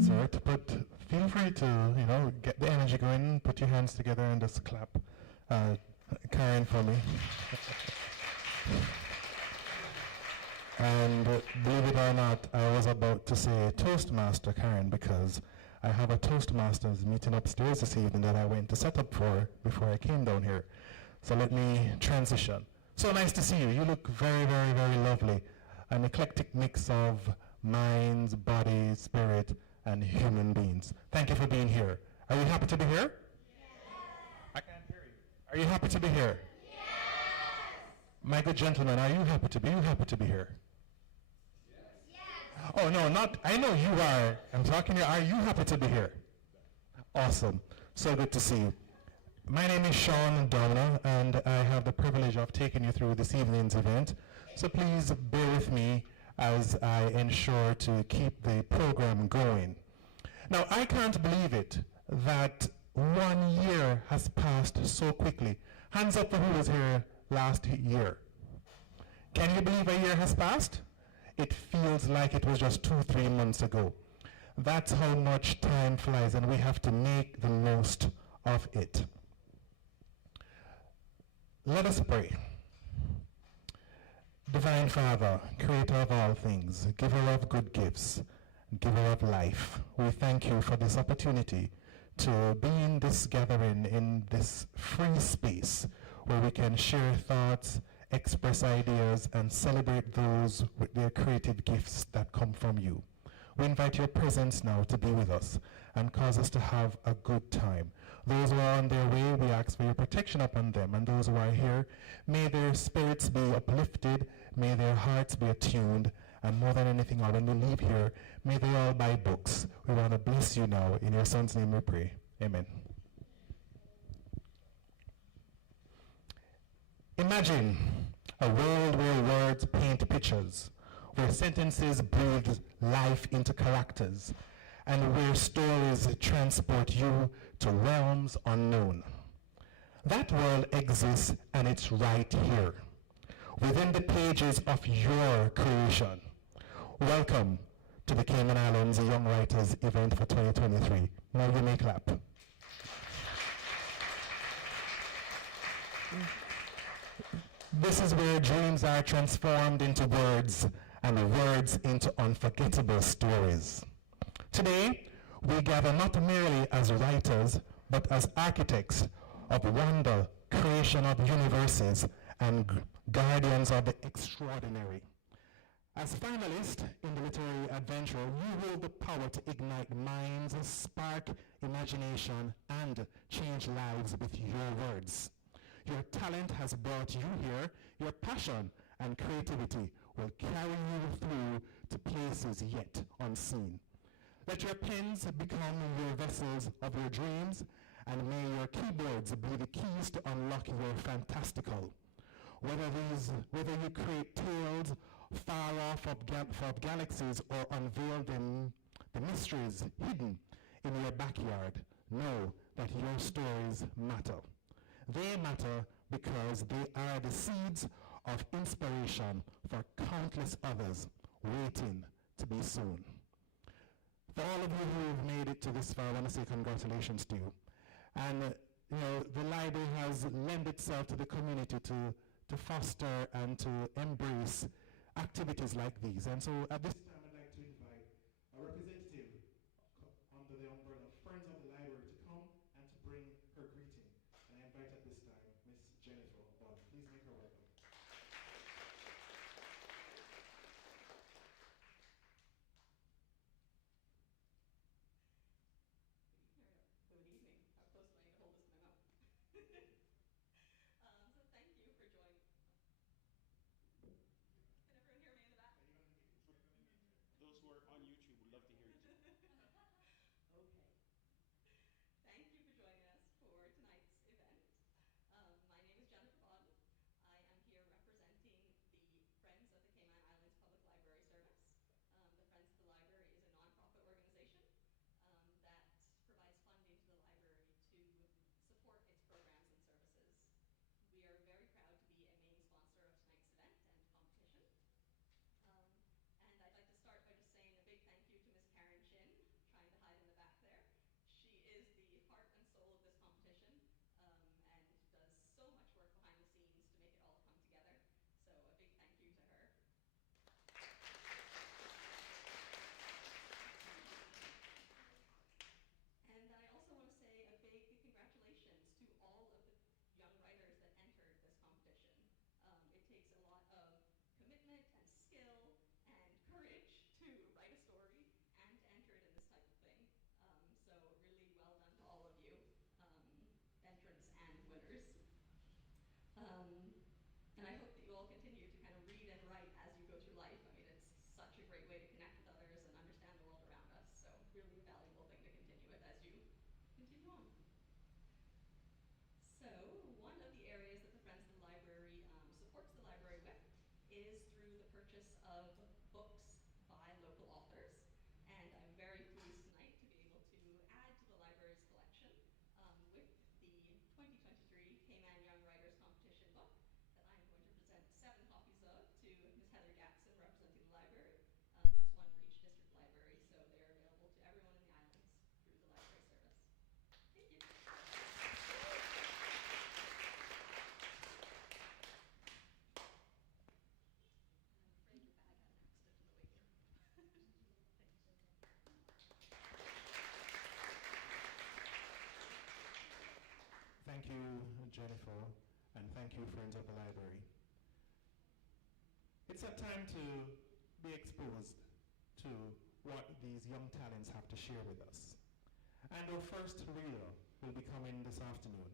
So feel free to, get the energy going, put your hands together and just clap. Karen for me. And believe it or not, I was about to say Toastmaster Karen because I have a Toastmasters meeting upstairs this evening that I went to set up for before I came down here. So let me transition. So nice to see you. You look very, very, very lovely. An eclectic mix of minds, body, spirit, and human beings. Thank you for being here. Are you happy to be here? Yes. I can't hear you. Are you happy to be here? Yes. My good gentlemen, are you happy to be here? Yes. Oh no, not, I know you are. I'm talking to you. Are you happy to be here? Awesome. So good to see you. My name is Sean Domina, and I have the privilege of taking you through this evening's event. So please bear with me as I ensure to keep the program going. Now, I can't believe it that 1 year has passed so quickly. Hands up for who was here last year. Can you believe a year has passed? It feels like it was just 2-3 months ago. That's how much time flies, and we have to make the most of it. Let us pray. Divine Father, creator of all things, giver of good gifts, giver of life, we thank you for this opportunity to be in this gathering, in this free space where we can share thoughts, express ideas, and celebrate those with their creative gifts that come from you. We invite your presence now to be with us and cause us to have a good time. Those who are on their way, we ask for your protection upon them, and those who are here, may their spirits be uplifted, may their hearts be attuned, and more than anything, or when they leave here, may they all buy books. We want to bless you now. In your Son's name we pray. Amen. Imagine a world where words paint pictures, where sentences breathe life into characters, and where stories transport you to realms unknown. That world exists, and it's right here, within the pages of your creation. Welcome to the Cayman Islands Young Writers event for 2023. Now you may clap. This is where dreams are transformed into words, and words into unforgettable stories. Today, we gather not merely as writers, but as architects of wonder, creation of universes, and guardians of the extraordinary. As finalists in the literary adventure, you hold the power to ignite minds, spark imagination, and change lives with your words. Your talent has brought you here. Your passion and creativity will carry you through to places yet unseen. Let your pens become your vessels of your dreams, and may your keyboards be the keys to unlock your fantastical. Whether you create tales far off of galaxies or unveil the mysteries hidden in your backyard, know that your stories matter. They matter because they are the seeds of inspiration for countless others waiting to be sown. For all of you who have made it to this far, I want to say congratulations to you. And the library has lent itself to the community to foster and to embrace activities like these. And so at this time, I'd like to invite a representative under the umbrella of Friends of the Library to come and to bring her greeting. And I invite at this time Miss Jennifer Bond. Please make her welcome. Good evening. How close do I need to hold this to my mouth? So thank you for joining. Can everyone hear me in the back? Jennifer, and thank you, friends of the library. It's a time to be exposed to what these young talents have to share with us. And our first reader will be coming this afternoon.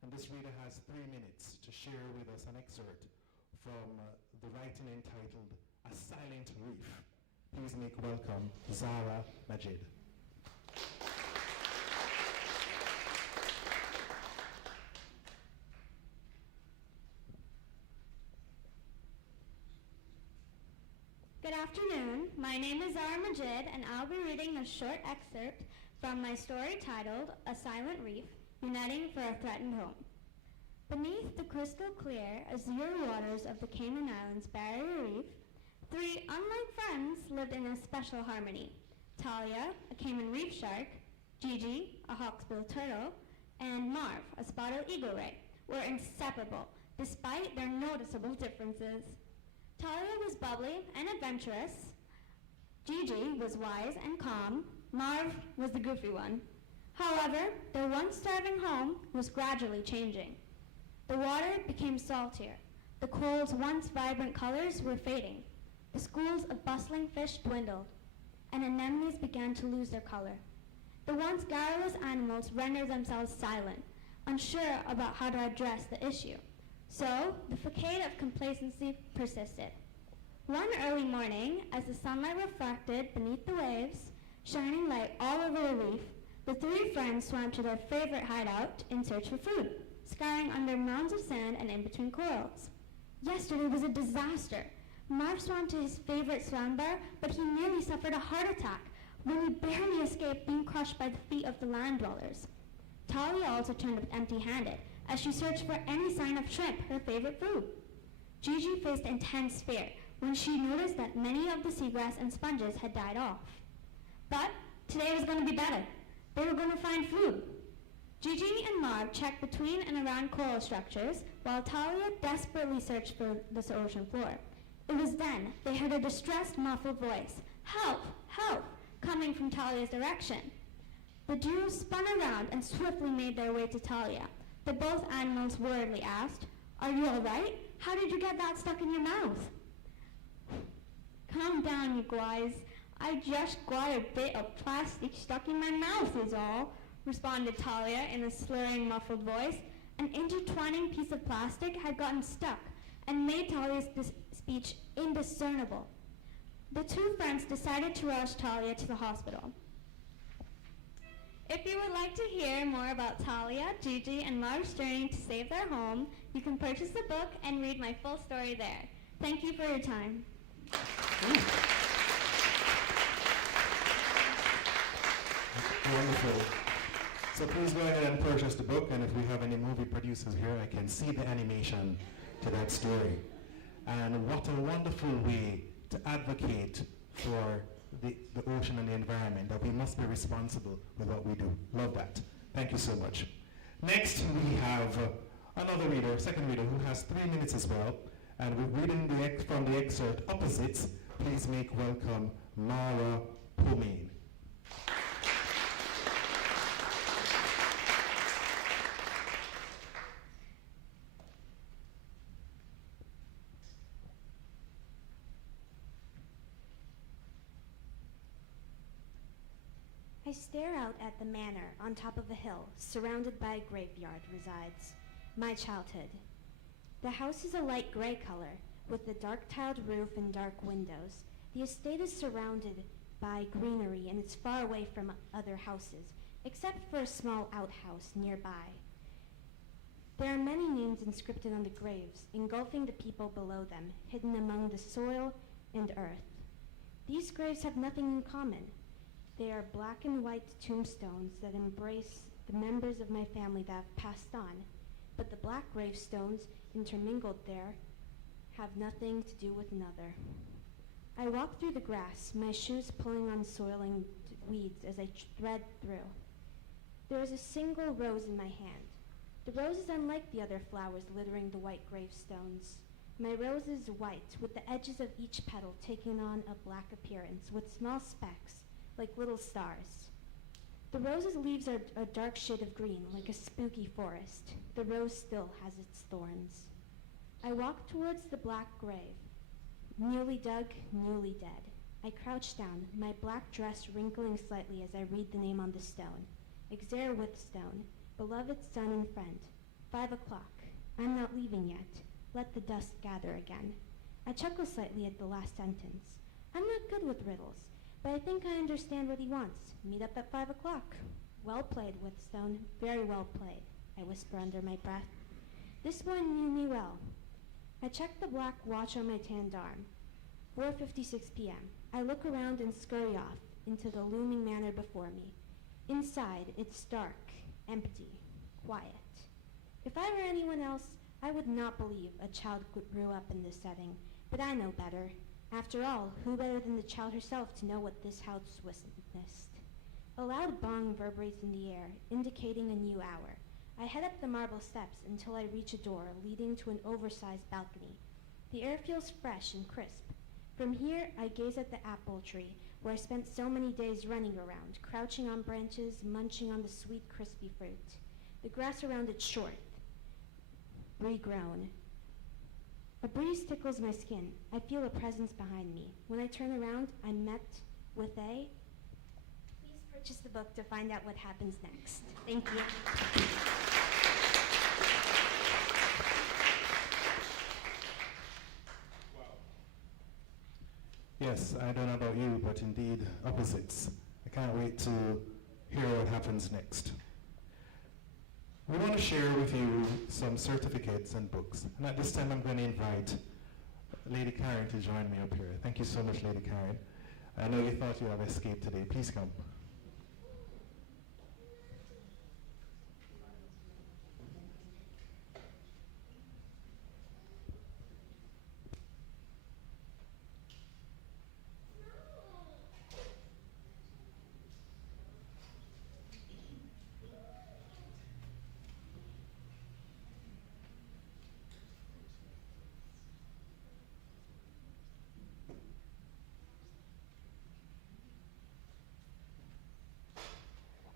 And this reader has 3 minutes to share with us an excerpt from the writing entitled A Silent Reef. Please make welcome Zara Majid. Good afternoon. My name is Zara Majid, and I'll be reading a short excerpt from my story titled A Silent Reef, Uniting for a Threatened Home. Beneath the crystal clear, azure waters of the Cayman Islands Barrier Reef, 3 unlike friends lived in a special harmony. Talia, a Cayman reef shark, Gigi, a hawksbill turtle, and Marv, a spotted eagle ray, were inseparable, despite their noticeable differences. Talia was bubbly and adventurous. Gigi was wise and calm. Marv was the goofy one. However, their once starving home was gradually changing. The water became saltier. The coral's once vibrant colors were fading. The schools of bustling fish dwindled, and anemones began to lose their color. The once garrulous animals rendered themselves silent, unsure about how to address the issue. So, the facade of complacency persisted. One early morning, as the sunlight reflected beneath the waves, shining light all over the reef, the 3 friends swam to their favorite hideout in search for food, scurrying under mounds of sand and in between corals. Yesterday was a disaster. Marv swam to his favorite swim bar, but he nearly suffered a heart attack when he barely escaped being crushed by the feet of the land dwellers. Talia also turned up empty-handed, as she searched for any sign of shrimp, her favorite food. Gigi faced intense fear when she noticed that many of the seagrass and sponges had died off. But today was going to be better. They were going to find food. Gigi and Marv checked between and around coral structures, while Talia desperately searched for the ocean floor. It was then they heard a distressed, muffled voice, "Help! Help!" coming from Talia's direction. The duo spun around and swiftly made their way to Talia. The both animals worriedly asked, "Are you all right? How did you get that stuck in your mouth?" "Calm down, you guys. I just got a bit of plastic stuck in my mouth is all," responded Talia in a slurring, muffled voice. An intertwining piece of plastic had gotten stuck and made Talia's speech indiscernible. The 2 friends decided to rush Talia to the hospital. If you would like to hear more about Talia, Gigi, and Marv's journey to save their home, you can purchase the book and read my full story there. Thank you for your time. Wonderful. So please go ahead and purchase the book, and if we have any movie producers here, I can see the animation to that story. And what a wonderful way to advocate for the ocean and the environment, that we must be responsible with what we do. Love that. Thank you so much. Next, we have another reader, second reader, who has 3 minutes as well. And we're reading from the excerpt Opposites. Please make welcome Mara Pomain. I stare out at the manor on top of a hill, surrounded by a graveyard, resides my childhood. The house is a light gray color, with a dark-tiled roof and dark windows. The estate is surrounded by greenery and it's far away from other houses, except for a small outhouse nearby. There are many names inscripted on the graves, engulfing the people below them, hidden among the soil and earth. These graves have nothing in common. They are black and white tombstones that embrace the members of my family that have passed on, but the black gravestones intermingled there have nothing to do with another. I walk through the grass, my shoes pulling on soiling weeds as I thread through. There is a single rose in my hand. The rose is unlike the other flowers littering the white gravestones. My rose is white, with the edges of each petal taking on a black appearance, with small specks like little stars. The rose's leaves are a dark shade of green, like a spooky forest. The rose still has its thorns. I walk towards the black grave. Newly dug, newly dead. I crouch down, my black dress wrinkling slightly as I read the name on the stone. Exer Withstone, beloved son and friend. 5 o'clock. I'm not leaving yet. Let the dust gather again. I chuckle slightly at the last sentence. I'm not good with riddles, but I think I understand what he wants. Meet up at 5 o'clock. Well played, Withstone. Very well played, I whisper under my breath. This one knew me well. I check the black watch on my tanned arm. 4:56 p.m. I look around and scurry off into the looming manor before me. Inside, it's dark, empty, quiet. If I were anyone else, I would not believe a child grew up in this setting, but I know better. After all, who better than the child herself to know what this house witnessed? A loud bong reverberates in the air, indicating a new hour. I head up the marble steps until I reach a door leading to an oversized balcony. The air feels fresh and crisp. From here, I gaze at the apple tree, where I spent so many days running around, crouching on branches, munching on the sweet, crispy fruit. The grass around it short, regrown. A breeze tickles my skin. I feel a presence behind me. When I turn around, I'm met with a... Please purchase the book to find out what happens next. Thank you. Yes, I don't know about you, but indeed opposites. I can't wait to hear what happens next. We want to share with you some certificates and books. And at this time, I'm going to invite Lady Karen to join me up here. Thank you so much, Lady Karen. I know you thought you have escaped today. Please come.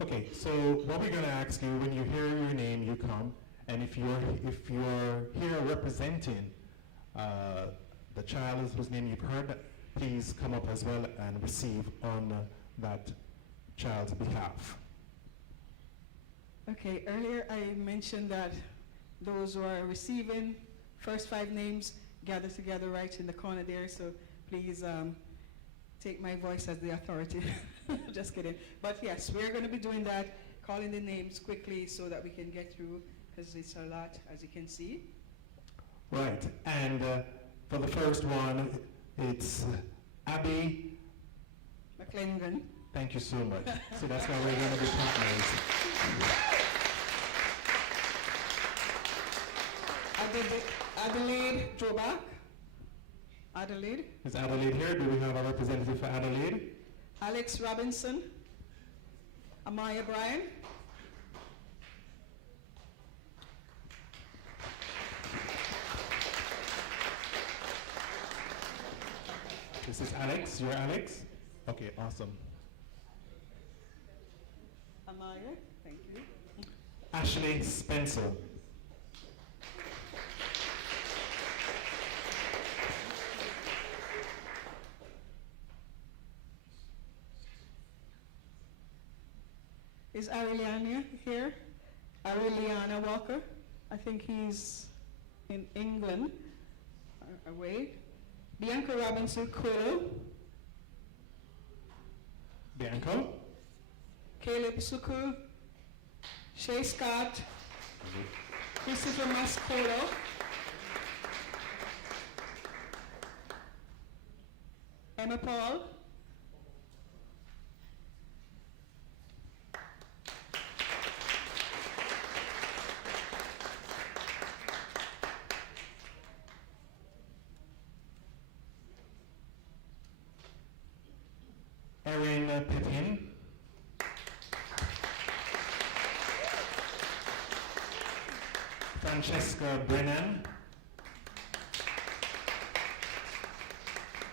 Okay, so what we're going to ask you, when you hear your name, you come, and if you're here representing the child whose name you've heard, please come up as well and receive on that child's behalf. Okay, earlier I mentioned that those who are receiving first 5 names gather together right in the corner there, so please take my voice as the authority. Just kidding. But yes, we're going to be doing that, calling the names quickly so that we can get through, because it's a lot, as you can see. Right, and for the first one, it's Abby. McClendon. Thank you so much. So that's why we're going to be partners. Adelaide Drobak. Adelaide. Is Adelaide here? Do we have a representative for Adelaide? Alex Robinson. Amaya Bryan. This is Alex. You're Alex? Okay, awesome. Amaya, thank you. Ashley Spencer. Is Aureliana here? Aureliana Walker. I think he's in England, away. Bianca Robinson Quill. Bianca. Caleb Suku. Shay Scott. Christopher Mascolo. Emma Paul. Erin Pepin. Francesca Brennan.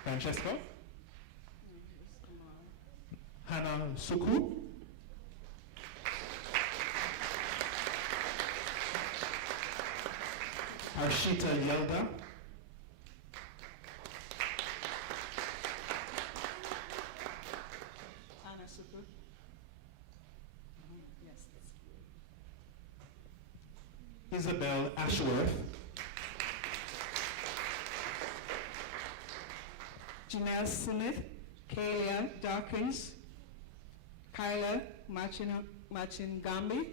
Francesca. Hannah Suku. Arshita Yelda. Anna Supu. Yes, that's Isabel Ashworth. Janelle Smith, Kalia Dawkins, Kyla Machingambi,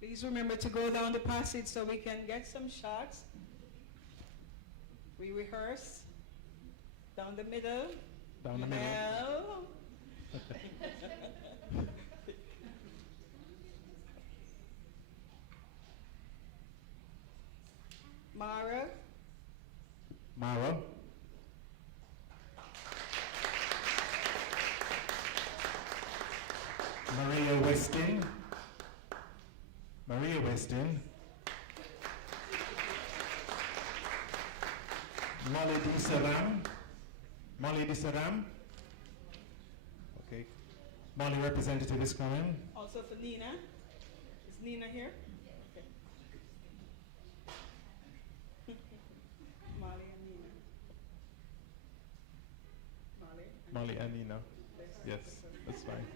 please remember to go down the passage so we can get some shots. We rehearse. Down the middle. Down the middle. Mara. Mara. Maria Weston. Maria Weston. Molly D. Saram. Molly D. Saram. Okay. Molly representative is coming. Also for Nina. Is Nina here? Okay. Molly and Nina. Molly and Nina. Yes, that's fine.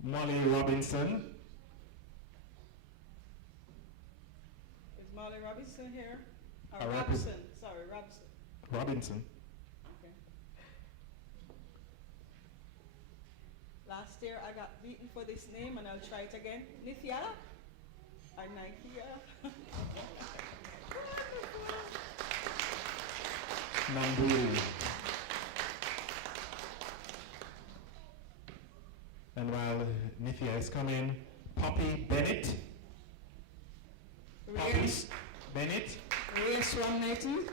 Molly Robinson. Is Molly Robinson here? I Or repres- Robinson. Sorry, Robinson. Robinson. Okay. Last year I got beaten for this name and I'll try it again. Nithya? Or Nithya? Namburu. And while Nithya is coming, Poppy Bennett. Poppy Bennett. Ria Swamneti.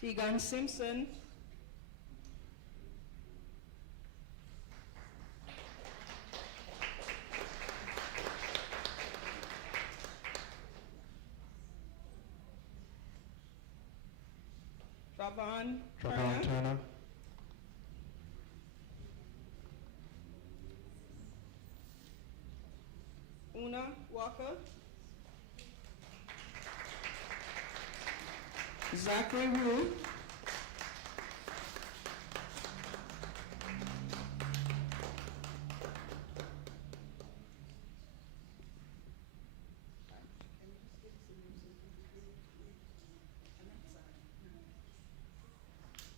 Tegan Simpson. Travan Trapon Turner. Una Walker. Zachary Rue.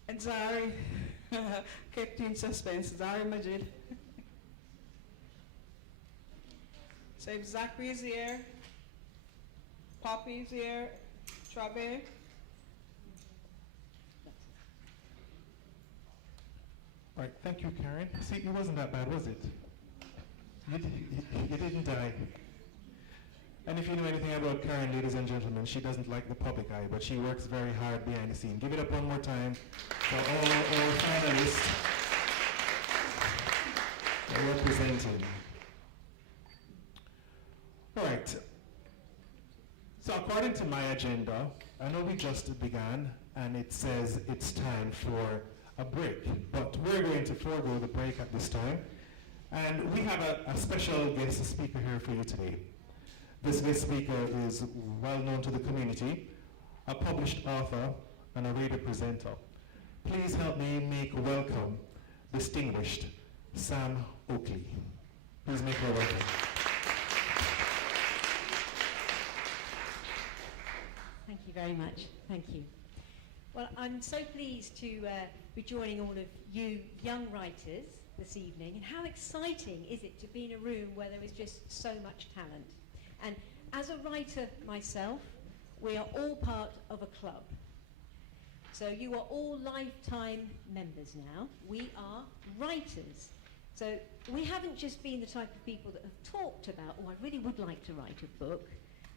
And Zari, kept in suspense, Zari Majid. So if Zachary is here, Poppy is here, Trabe. All right, thank you, Karen. See, it wasn't that bad, was it? You didn't die. And if you know anything about Karen, ladies and gentlemen, she doesn't like the public eye, but she works very hard behind the scene. Give it up one more time for all our finalists representing. All right. So according to my agenda, I know we just began, and it says it's time for a break, but we're going to forego the break at this time. And we have a special guest speaker here for you today. This guest speaker is well known to the community, a published author and a radio presenter. Please help me make welcome distinguished Sam Oakley. Please make her welcome. Thank you very much. Thank you. Well, I'm so pleased to be joining all of you young writers this evening. And how exciting is it to be in a room where there is just so much talent? And as a writer myself, we are all part of a club. So you are all lifetime members now. We are writers. So we haven't just been the type of people that have talked about, oh, I really would like to write a book.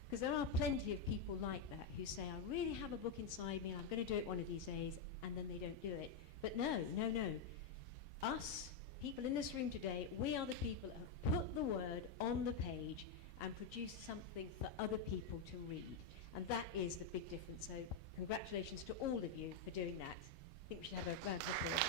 Because there are plenty of people like that who say, I really have a book inside me and I'm going to do it one of these days, and then they don't do it. But no, no, no. Us, people in this room today, we are the people who have put the word on the page and produced something for other people to read. And that is the big difference. So congratulations to all of you for doing that. I think we should have a round of applause.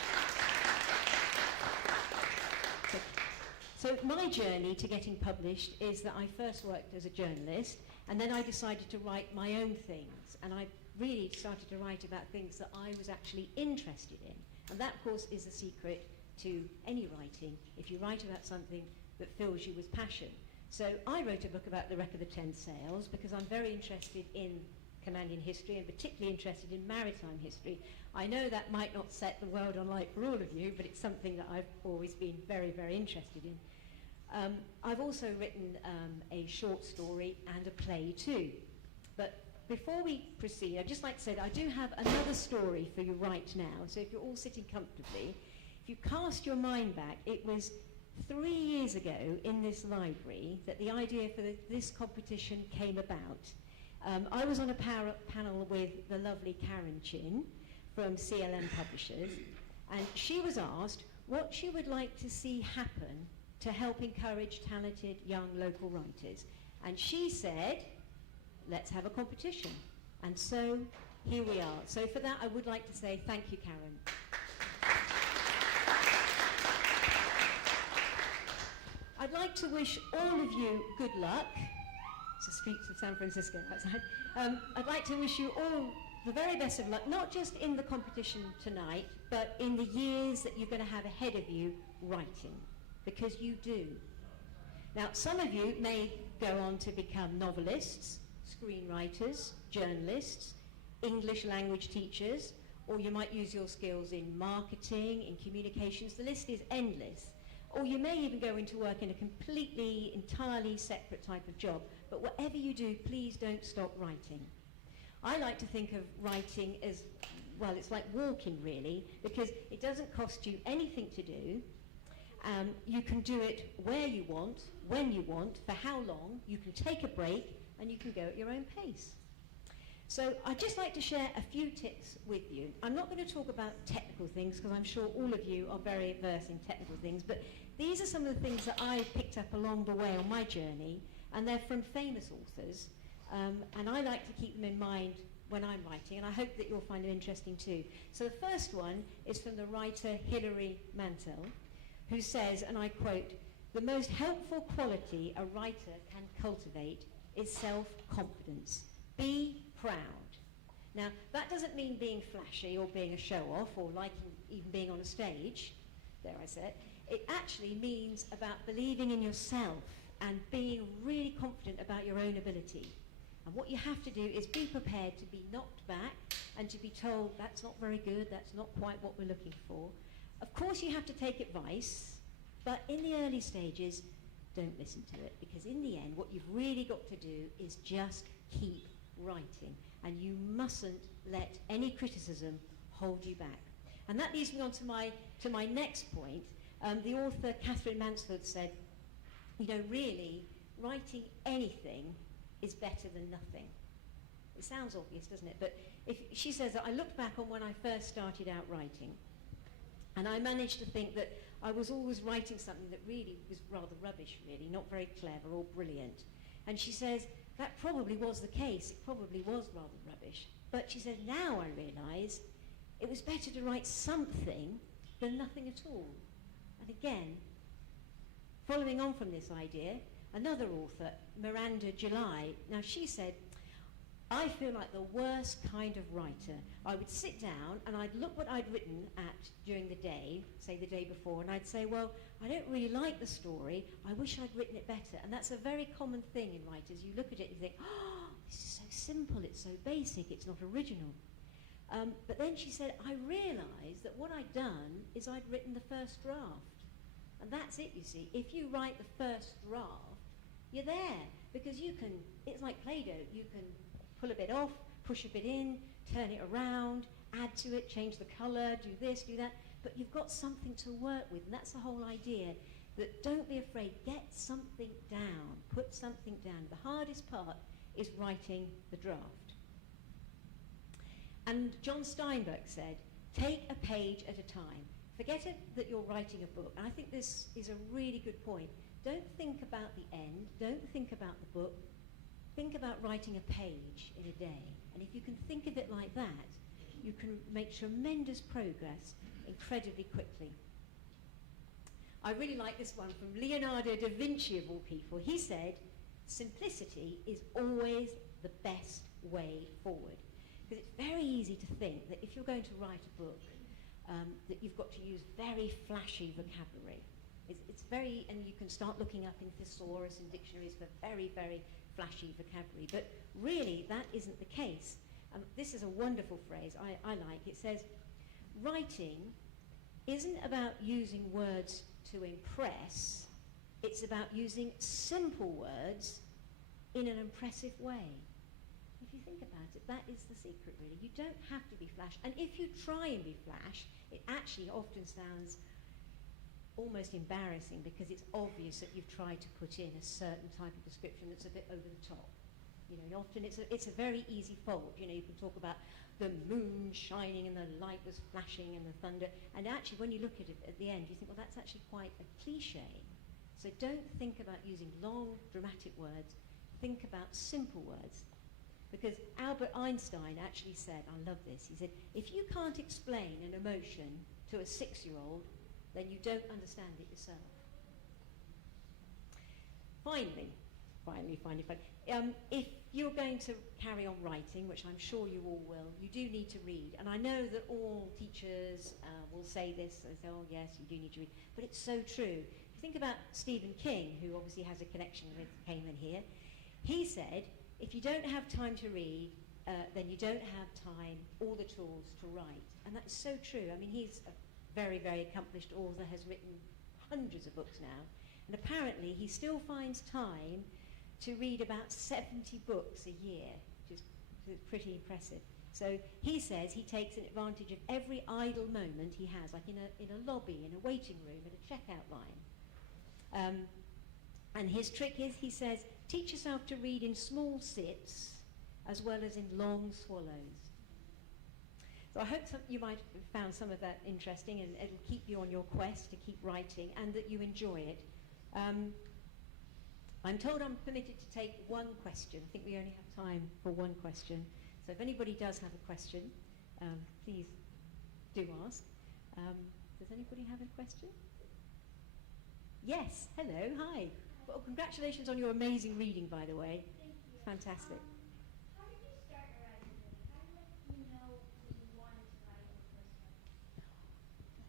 So my journey to getting published is that I first worked as a journalist, and then I decided to write my own things. And I really started to write about things that I was actually interested in. And that, of course, is the secret to any writing, if you write about something that fills you with passion. So I wrote a book about the Wreck of the Ten Sails because I'm very interested in Caymanian history and particularly interested in maritime history. I know that might not set the world on light for all of you, but it's something that I've always been very, very interested in. I've also written a short story and a play too. But before we proceed, I'd just like to say that I do have another story for you right now. So if you're all sitting comfortably, if you cast your mind back, it was 3 years ago in this library that the idea for this competition came about. I was on a panel with the lovely Karen Chin from CLM Publishers, and she was asked what she would like to see happen to help encourage talented young local writers. And she said, let's have a competition. And so here we are. So for that, I would like to say thank you, Karen. I'd like to wish all of you good luck. It's the streets of San Francisco outside. I'd like to wish you all the very best of luck, not just in the competition tonight, but in the years that you're going to have ahead of you writing, because you do. Now, some of you may go on to become novelists, screenwriters, journalists, English language teachers, or you might use your skills in marketing, in communications. The list is endless. Or you may even go into work in a completely, entirely separate type of job. But whatever you do, please don't stop writing. I like to think of writing as, well, it's like walking really, because it doesn't cost you anything to do. You can do it where you want, when you want, for how long. You can take a break, and you can go at your own pace. So I'd just like to share a few tips with you. I'm not going to talk about technical things, because I'm sure all of you are very versed in technical things, but these are some of the things that I picked up along the way on my journey, and they're from famous authors, and I like to keep them in mind when I'm writing, and I hope that you'll find them interesting too. So the first one is from the writer Hilary Mantel, who says, and I quote, "The most helpful quality a writer can cultivate is self-confidence. Be proud." Now, that doesn't mean being flashy or being a show-off or liking even being on a stage, there I said. It actually means about believing in yourself and being really confident about your own ability. And what you have to do is be prepared to be knocked back and to be told, that's not very good, that's not quite what we're looking for. Of course you have to take advice, but in the early stages, don't listen to it, because in the end, what you've really got to do is just keep writing, and you mustn't let any criticism hold you back. And that leads me on to my next point. The author Catherine Mansfield said, you know, really, writing anything is better than nothing. It sounds obvious, doesn't it? But she says that I looked back on when I first started out writing, and I managed to think that I was always writing something that really was rather rubbish, really, not very clever or brilliant. And she says, that probably was the case. It probably was rather rubbish. But she said, now I realise it was better to write something than nothing at all. And again, following on from this idea, another author, Miranda July, now she said, I feel like the worst kind of writer. I would sit down and I'd look what I'd written at during the day, say the day before, and I'd say, well, I don't really like the story. I wish I'd written it better. And that's a very common thing in writers. You look at it and you think, oh, this is so simple, it's so basic, it's not original. But then she said, I realised that what I'd done is I'd written the first draft. And that's it, you see. If you write the first draft, you're there. Because you can, it's like Play-Doh, you can pull a bit off, push a bit in, turn it around, add to it, change the colour, do this, do that, but you've got something to work with, and that's the whole idea, that don't be afraid, get something down, put something down. The hardest part is writing the draft. And John Steinbeck said, Take a page at a time. Forget it that you're writing a book. And I think this is a really good point. Don't think about the end. Don't think about the book. Think about writing a page in a day. And if you can think of it like that, you can make tremendous progress incredibly quickly. I really like this one from Leonardo da Vinci, of all people. He said, simplicity is always the best way forward. Because it's very easy to think that if you're going to write a book, that you've got to use very flashy vocabulary. It's very, and you can start looking up in thesaurus and dictionaries for very, very flashy vocabulary. But really, that isn't the case. This is a wonderful phrase I like. It says, writing isn't about using words to impress. It's about using simple words in an impressive way. If you think about it, that is the secret, really. You don't have to be flash. And if you try and be flash, it actually often sounds almost embarrassing because it's obvious that you've tried to put in a certain type of description that's a bit over the top. You know, and often it's a very easy fault. You know, you can talk about the moon shining and the light was flashing and the thunder. And actually, when you look at it at the end, you think, well, that's actually quite a cliche. So don't think about using long, dramatic words. Think about simple words. Because Albert Einstein actually said, I love this, he said, if you can't explain an emotion to a 6-year-old, then you don't understand it yourself. Finally, if you're going to carry on writing, which I'm sure you all will, you do need to read. And I know that all teachers will say this, they say, oh yes, you do need to read. But it's so true. If you think about Stephen King, who obviously has a connection with Cayman here, he said, if you don't have time to read, then you don't have time or the tools to write. And that's so true. I mean, he's a very, very accomplished author, has written hundreds of books now. And apparently he still finds time to read about 70 books a year, which is pretty impressive. So he says he takes an advantage of every idle moment he has, like in a lobby, in a waiting room, at a checkout line. And his trick is, he says, teach yourself to read in small sips as well as in long swallows. So I hope you might have found some of that interesting, and it'll keep you on your quest to keep writing and that you enjoy it. I'm told I'm permitted to take one question. I think we only have time for one question. So if anybody does have a question, please do ask. Does anybody have a question? Yes, hello, hi. Well, congratulations on your amazing reading, by the way. Thank you. Fantastic. How did you start your writing? How did you know that you wanted to write in the first place?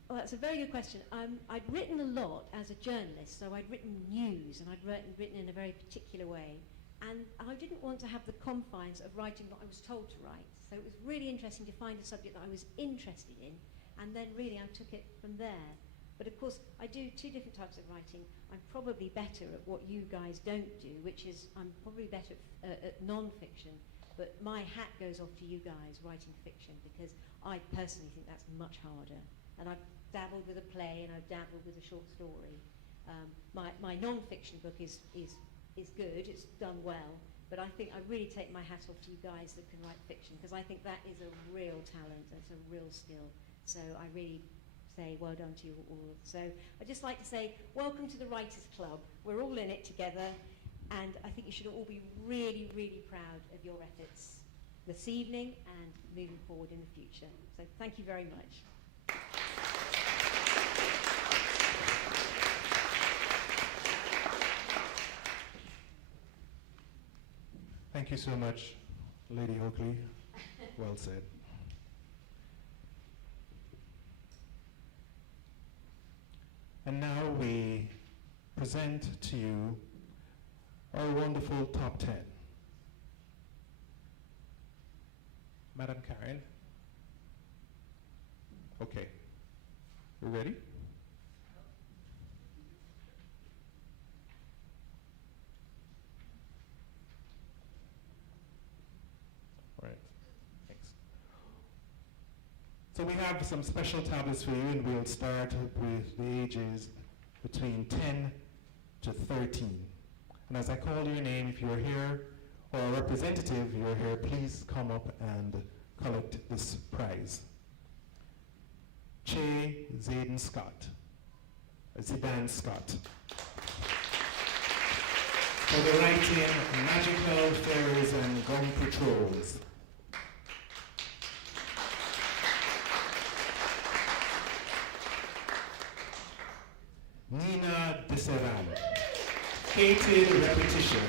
Well, that's a very good question. I'd written a lot as a journalist, so I'd written news, and I'd written in a very particular way. And I didn't want to have the confines of writing what I was told to write. So it was really interesting to find a subject that I was interested in, and then really I took it from there. But of course, I do two different types of writing. I'm probably better at what you guys don't do, which is I'm probably better at non-fiction. But my hat goes off to you guys writing fiction, because I personally think that's much harder. And I've dabbled with a play and I've dabbled with a short story. My non-fiction book is good, it's done well, but I think I really take my hat off to you guys that can write fiction, because I think that is a real talent, it's a real skill. So I really say well done to you all. So I'd just like to say welcome to the Writers Club. We're all in it together, and I think you should all be really, really proud of your efforts this evening and moving forward in the future. So thank you very much. Thank you so much, Lady Oakley. Well said. And now we present to you our wonderful top 10. Madam Karen. Okay. We ready? All right. Thanks. So we have some special tablets for you, and we'll start with the ages between 10 to 13. And as I call your name, if you're here, or a representative, you're here, please come up and collect this prize. Zayden Scott. Zidane Scott. For the writing, Magical Fairies and Gun Patrols. Nina Deseran. Hated Repetition.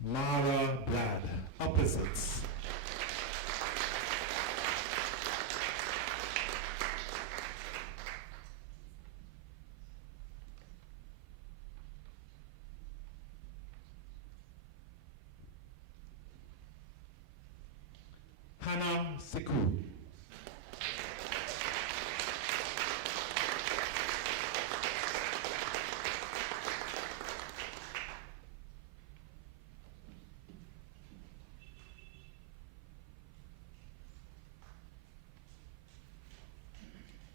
Mara Brad. Opposites. Hannah Sekou.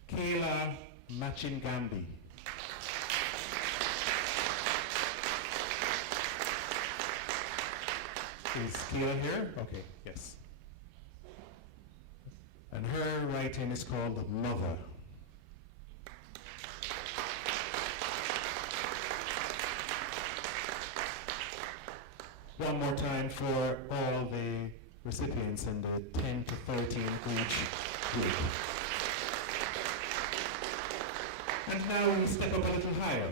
Kayla Machingambi. Is Kayla here? Okay, yes. And her writing is called Mother. One more time for all the recipients in the 10 to 13 age group. And now we step up a little higher,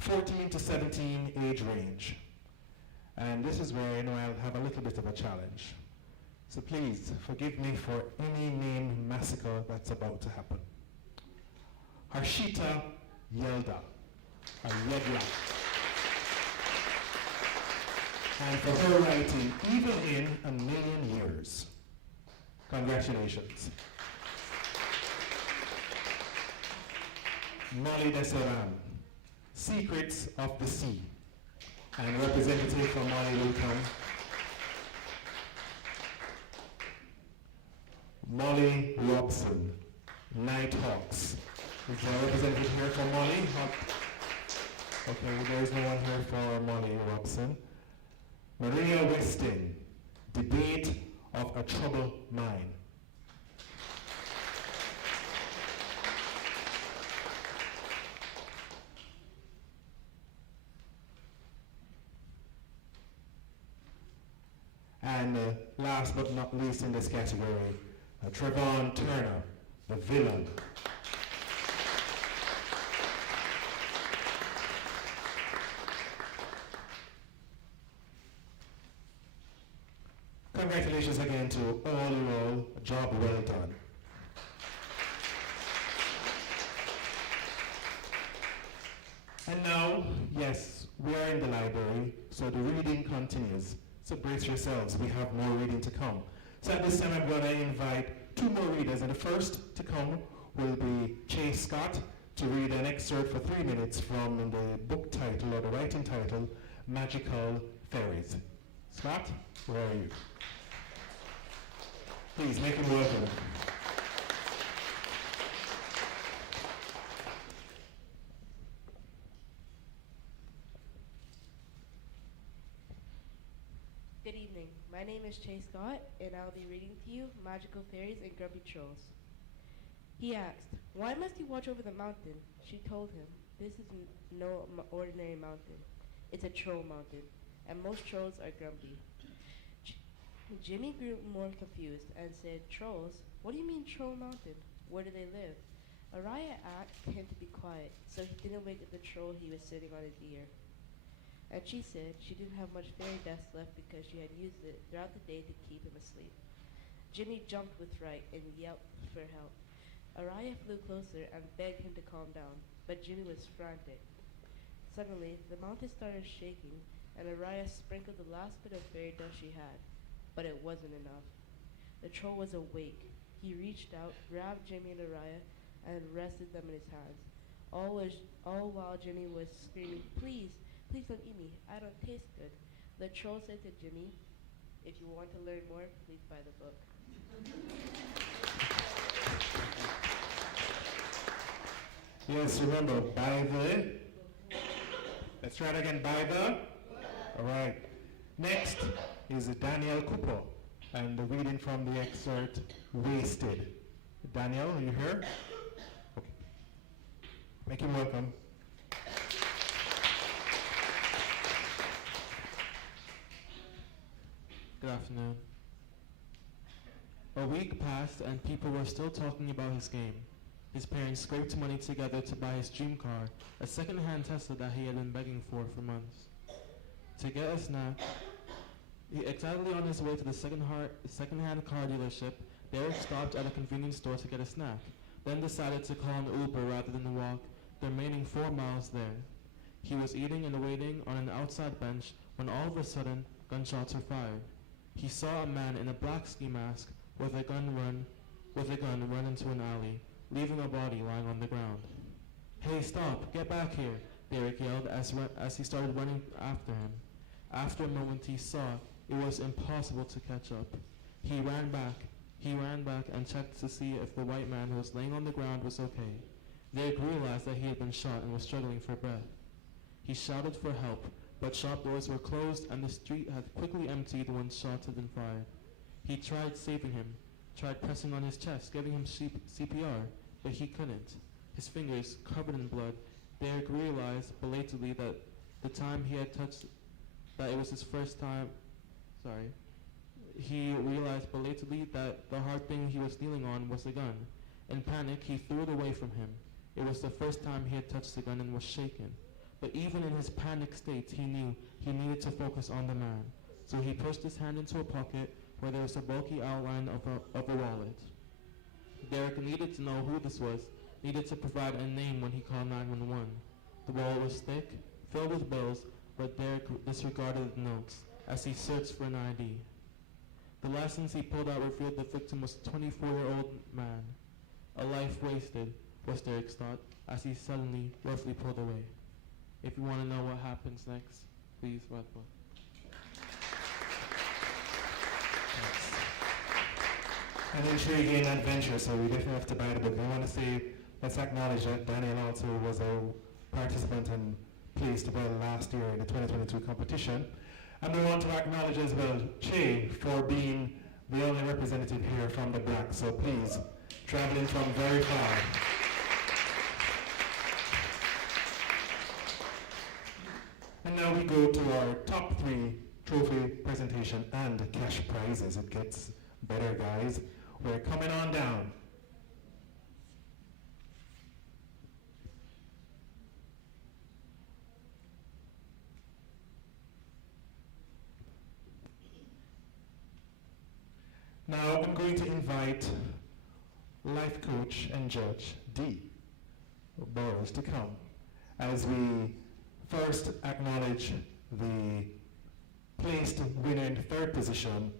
14 to 17 age range. And this is where I'll have a little bit of a challenge. So please forgive me for any name massacre that's about to happen. Harshita Yelda, or Yedla. And for her writing, Even in a Million Years. Congratulations. Molly Deseran, Secrets of the Sea. And representative from Molly will come. Molly Robson, Nighthawks. Is there a representative here for Molly? Okay, there is no one here for Molly Robson. Maria Weston, Debate of a Troubled Mind. And last but not least in this category, Trevon Turner, The Villain. Congratulations again to all you all. A job well done. And now, yes, we are in the library, so the reading continues. So brace yourselves, we have more reading to come. So at this time I'm going to invite two more readers, and the first to come will be Chase Scott to read an excerpt for 3 minutes from the book title, or the writing title, Magical Fairies. Scott, where are you? Please make him welcome. Good evening. My name is Chase Scott, and I'll be reading to you Magical Fairies and Grumpy Trolls. He asked, "Why must you watch over the mountain?" She told him, "This is no ordinary mountain. It's a troll mountain, and most trolls are grumpy." Jimmy grew more confused and said, "Trolls? What do you mean Troll Mountain? Where do they live?" Araya asked him to be quiet, so he didn't wake up the troll he was sitting on his ear. And she said she didn't have much fairy dust left because she had used it throughout the day to keep him asleep. Jimmy jumped with fright and yelped for help. Araya flew closer and begged him to calm down, but Jimmy was frantic. Suddenly, the mountain started shaking, and Araya sprinkled the last bit of fairy dust she had, but it wasn't enough. The troll was awake. He reached out, grabbed Jimmy and Araya, and rested them in his hands, all while Jimmy was screaming, "Please, please don't eat me. I don't taste good." The troll said to Jimmy, "If you want to learn more, please buy the book." Yes, remember, by the... Let's try it again, by the... All right. Next is Daniel Cooper, and the reading from the excerpt, Wasted. Daniel, are you here? Okay. Make him welcome. Good afternoon. A week passed and people were still talking about his game. His parents scraped money together to buy his dream car, a second-hand Tesla that he had been begging for months. To get a snack, excitedly on his way to the second-hand car dealership, Derek stopped at a convenience store to get a snack, then decided to call an Uber rather than walk the remaining 4 miles there. He was eating and waiting on an outside bench when all of a sudden, gunshots were fired. He saw a man in a black ski mask with a gun run into an alley, leaving a body lying on the ground. "Hey, stop! Get back here!" Derek yelled as he started running after him. After a moment he saw it was impossible to catch up. He ran back and checked to see if the white man who was laying on the ground was okay. Derek realized that he had been shot and was struggling for breath. He shouted for help, but shop doors were closed and the street had quickly emptied once shots had been fired. He tried saving him, tried pressing on his chest, giving him CPR, but he couldn't. His fingers covered in blood, Derek realized belatedly that He realized belatedly that the hard thing he was kneeling on was a gun. In panic, he threw it away from him. It was the first time he had touched the gun and was shaken. But even in his panic state, he knew he needed to focus on the man. So he pushed his hand into a pocket where there was a bulky outline of a wallet. Derek needed to know who this was, needed to provide a name when he called 911. The wallet was thick, filled with bills, but Derek disregarded the notes as he searched for an ID. The license he pulled out revealed the victim was a 24-year-old man. A life wasted, was Derek's thought, as he suddenly, roughly pulled away. If you want to know what happens next, please read the book. An intriguing adventure, so we definitely have to buy the book. I want to say, let's acknowledge that Daniel also was a participant and placed well last year in the 2022 competition. And we want to acknowledge as well Che for being the only representative here from the Black. So please, traveling from very far. And now we go to our top 3 trophy presentation and cash prizes. It gets better, guys. We're coming on down. Now I'm going to invite life coach and judge D. Burrows to come as we first acknowledge the placed winner in 3rd position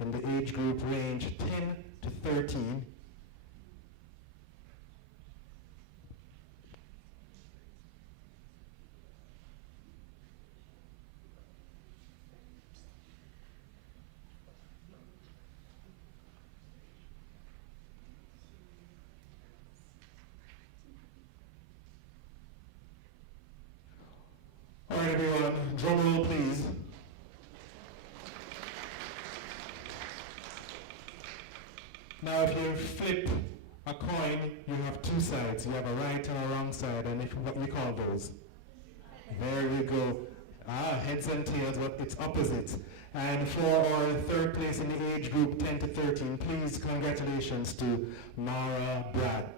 in the age group range 10 to 13. All right, everyone, drum roll, please. Now, if you flip a coin, you have 2 sides. You have a right and a wrong side, and what we call those? There we go. Heads and tails, but it's opposites. And for our 3rd place in the age group 10 to 13, please, congratulations to Mara Brad.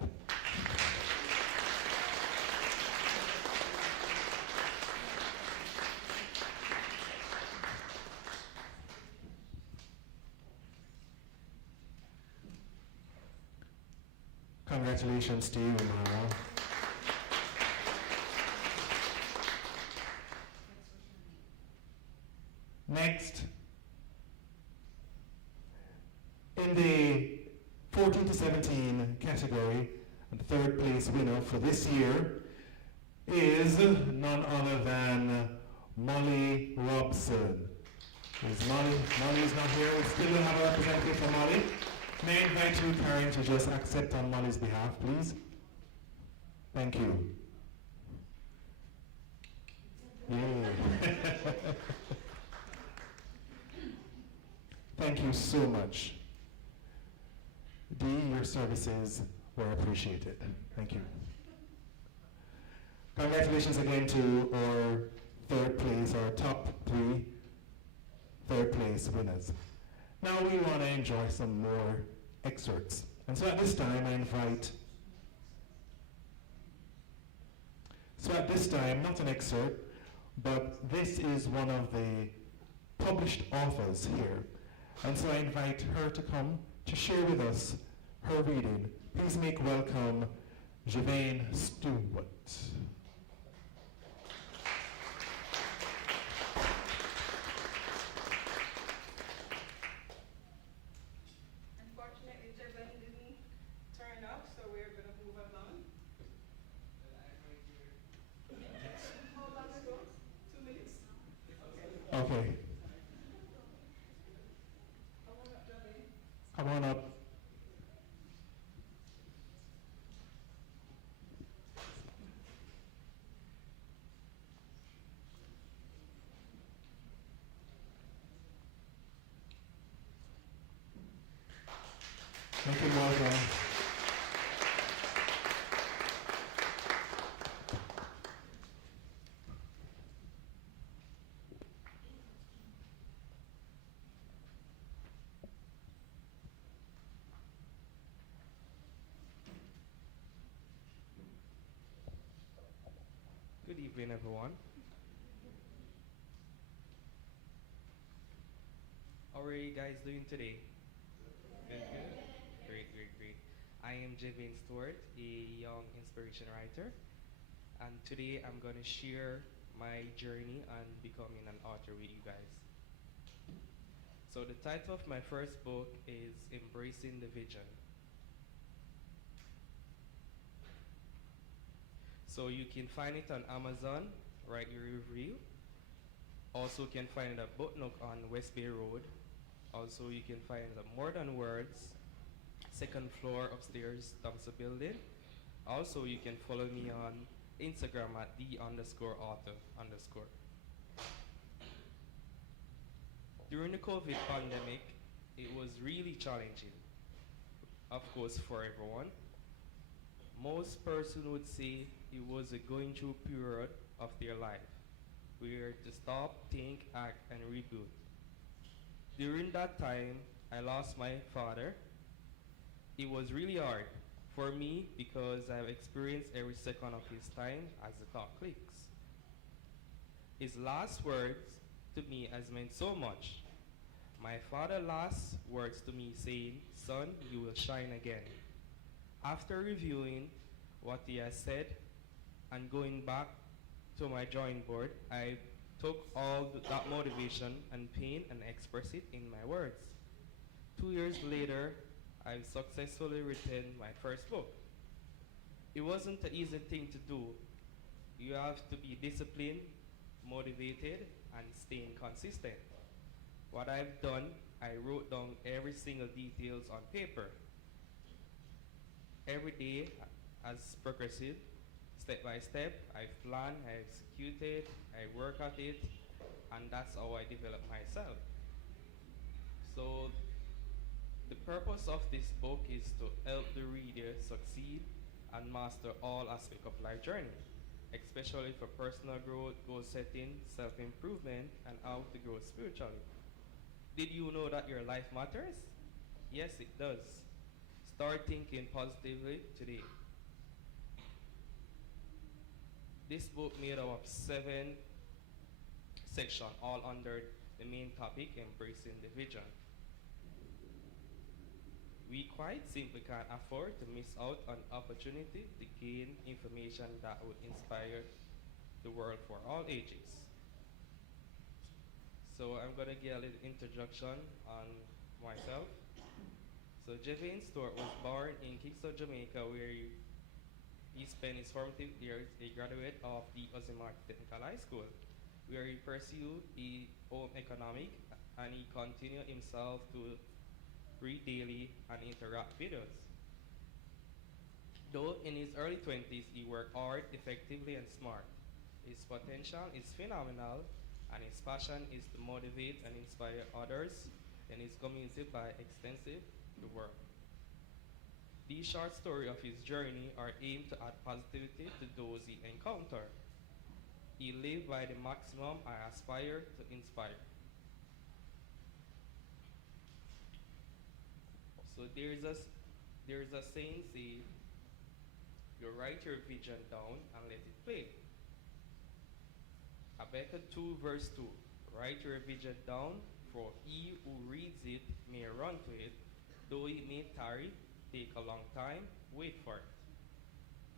Congratulations to you, Mara. Next, in the 14 to 17 category, the 3rd place winner for this year is none other than Molly Robson. Molly's not here. We still don't have a representative for Molly. May I invite you, Karen, to just accept on Molly's behalf, please? Thank you. Yeah. Thank you so much. Dee, your services were appreciated. Thank you. Congratulations again to our third place, our top 3 third place winners. Now we want to enjoy some more excerpts. And so at this time, not an excerpt, but this is one of the published authors here. And so I invite her to come to share with us her reading. Please make welcome Javane Stewart. Unfortunately, Jevin didn't turn up, so we're going to move along. How long ago? 2 minutes? Okay, Come on up, Jevin. come on up. Make him welcome. Good evening, everyone. How are you guys doing today? Good, good. Great, great, great. I am Javane Stewart, a young inspiration writer, and today I'm going to share my journey on becoming an author with you guys. So the title of my first book is Embracing the Vision. So you can find it on Amazon, write your review. Also you can find it at Boat Nook on West Bay Road. Also you can find it at More Than Words, second floor upstairs, Thompson Building. Also you can follow me on Instagram at @the_author_. During the COVID pandemic, it was really challenging, of course, for everyone. Most person would say it was a going through period of their life where to stop, think, act, and reboot. During that time, I lost my father. It was really hard for me because I've experienced every second of his time as the clock clicks. His last words to me has meant so much. My father's last words to me saying, "Son, you will shine again." After reviewing what he has said and going back to my drawing board, I took all that motivation and pain and expressed it in my words. 2 years later, I've successfully written my first book. It wasn't an easy thing to do. You have to be disciplined, motivated, and staying consistent. What I've done, I wrote down every single details on paper. Every day has progressed, step by step. I've planned, I executed, I work at it, and that's how I develop myself. So the purpose of this book is to help the reader succeed and master all aspects of life journey, especially for personal growth, goal setting, self-improvement, and how to grow spiritually. Did you know that your life matters? Yes, it does. Start thinking positively today. This book made up of 7 sections, all under the main topic, embracing the vision. We quite simply can't afford to miss out on opportunity to gain information that would inspire the world for all ages. So I'm going to give a little introduction on myself. So Javane Stewart was born in Kingston, Jamaica, where he spent his formative years a graduate of the Ozimar Technical High School, where he pursued the home economic and he continued himself to read daily and interact videos. Though in his early 20s, he worked hard, effectively, and smart. His potential is phenomenal, and his passion is to motivate and inspire others and his community by extensive the world. These short stories of his journey are aimed to add positivity to those he encountered. He lived by the maximum I aspire to inspire. So there's a saying say, you write your vision down and let it play. Habakkuk 2 verse 2, write your vision down, for he who reads it may run to it, though it may tarry, take a long time, wait for it.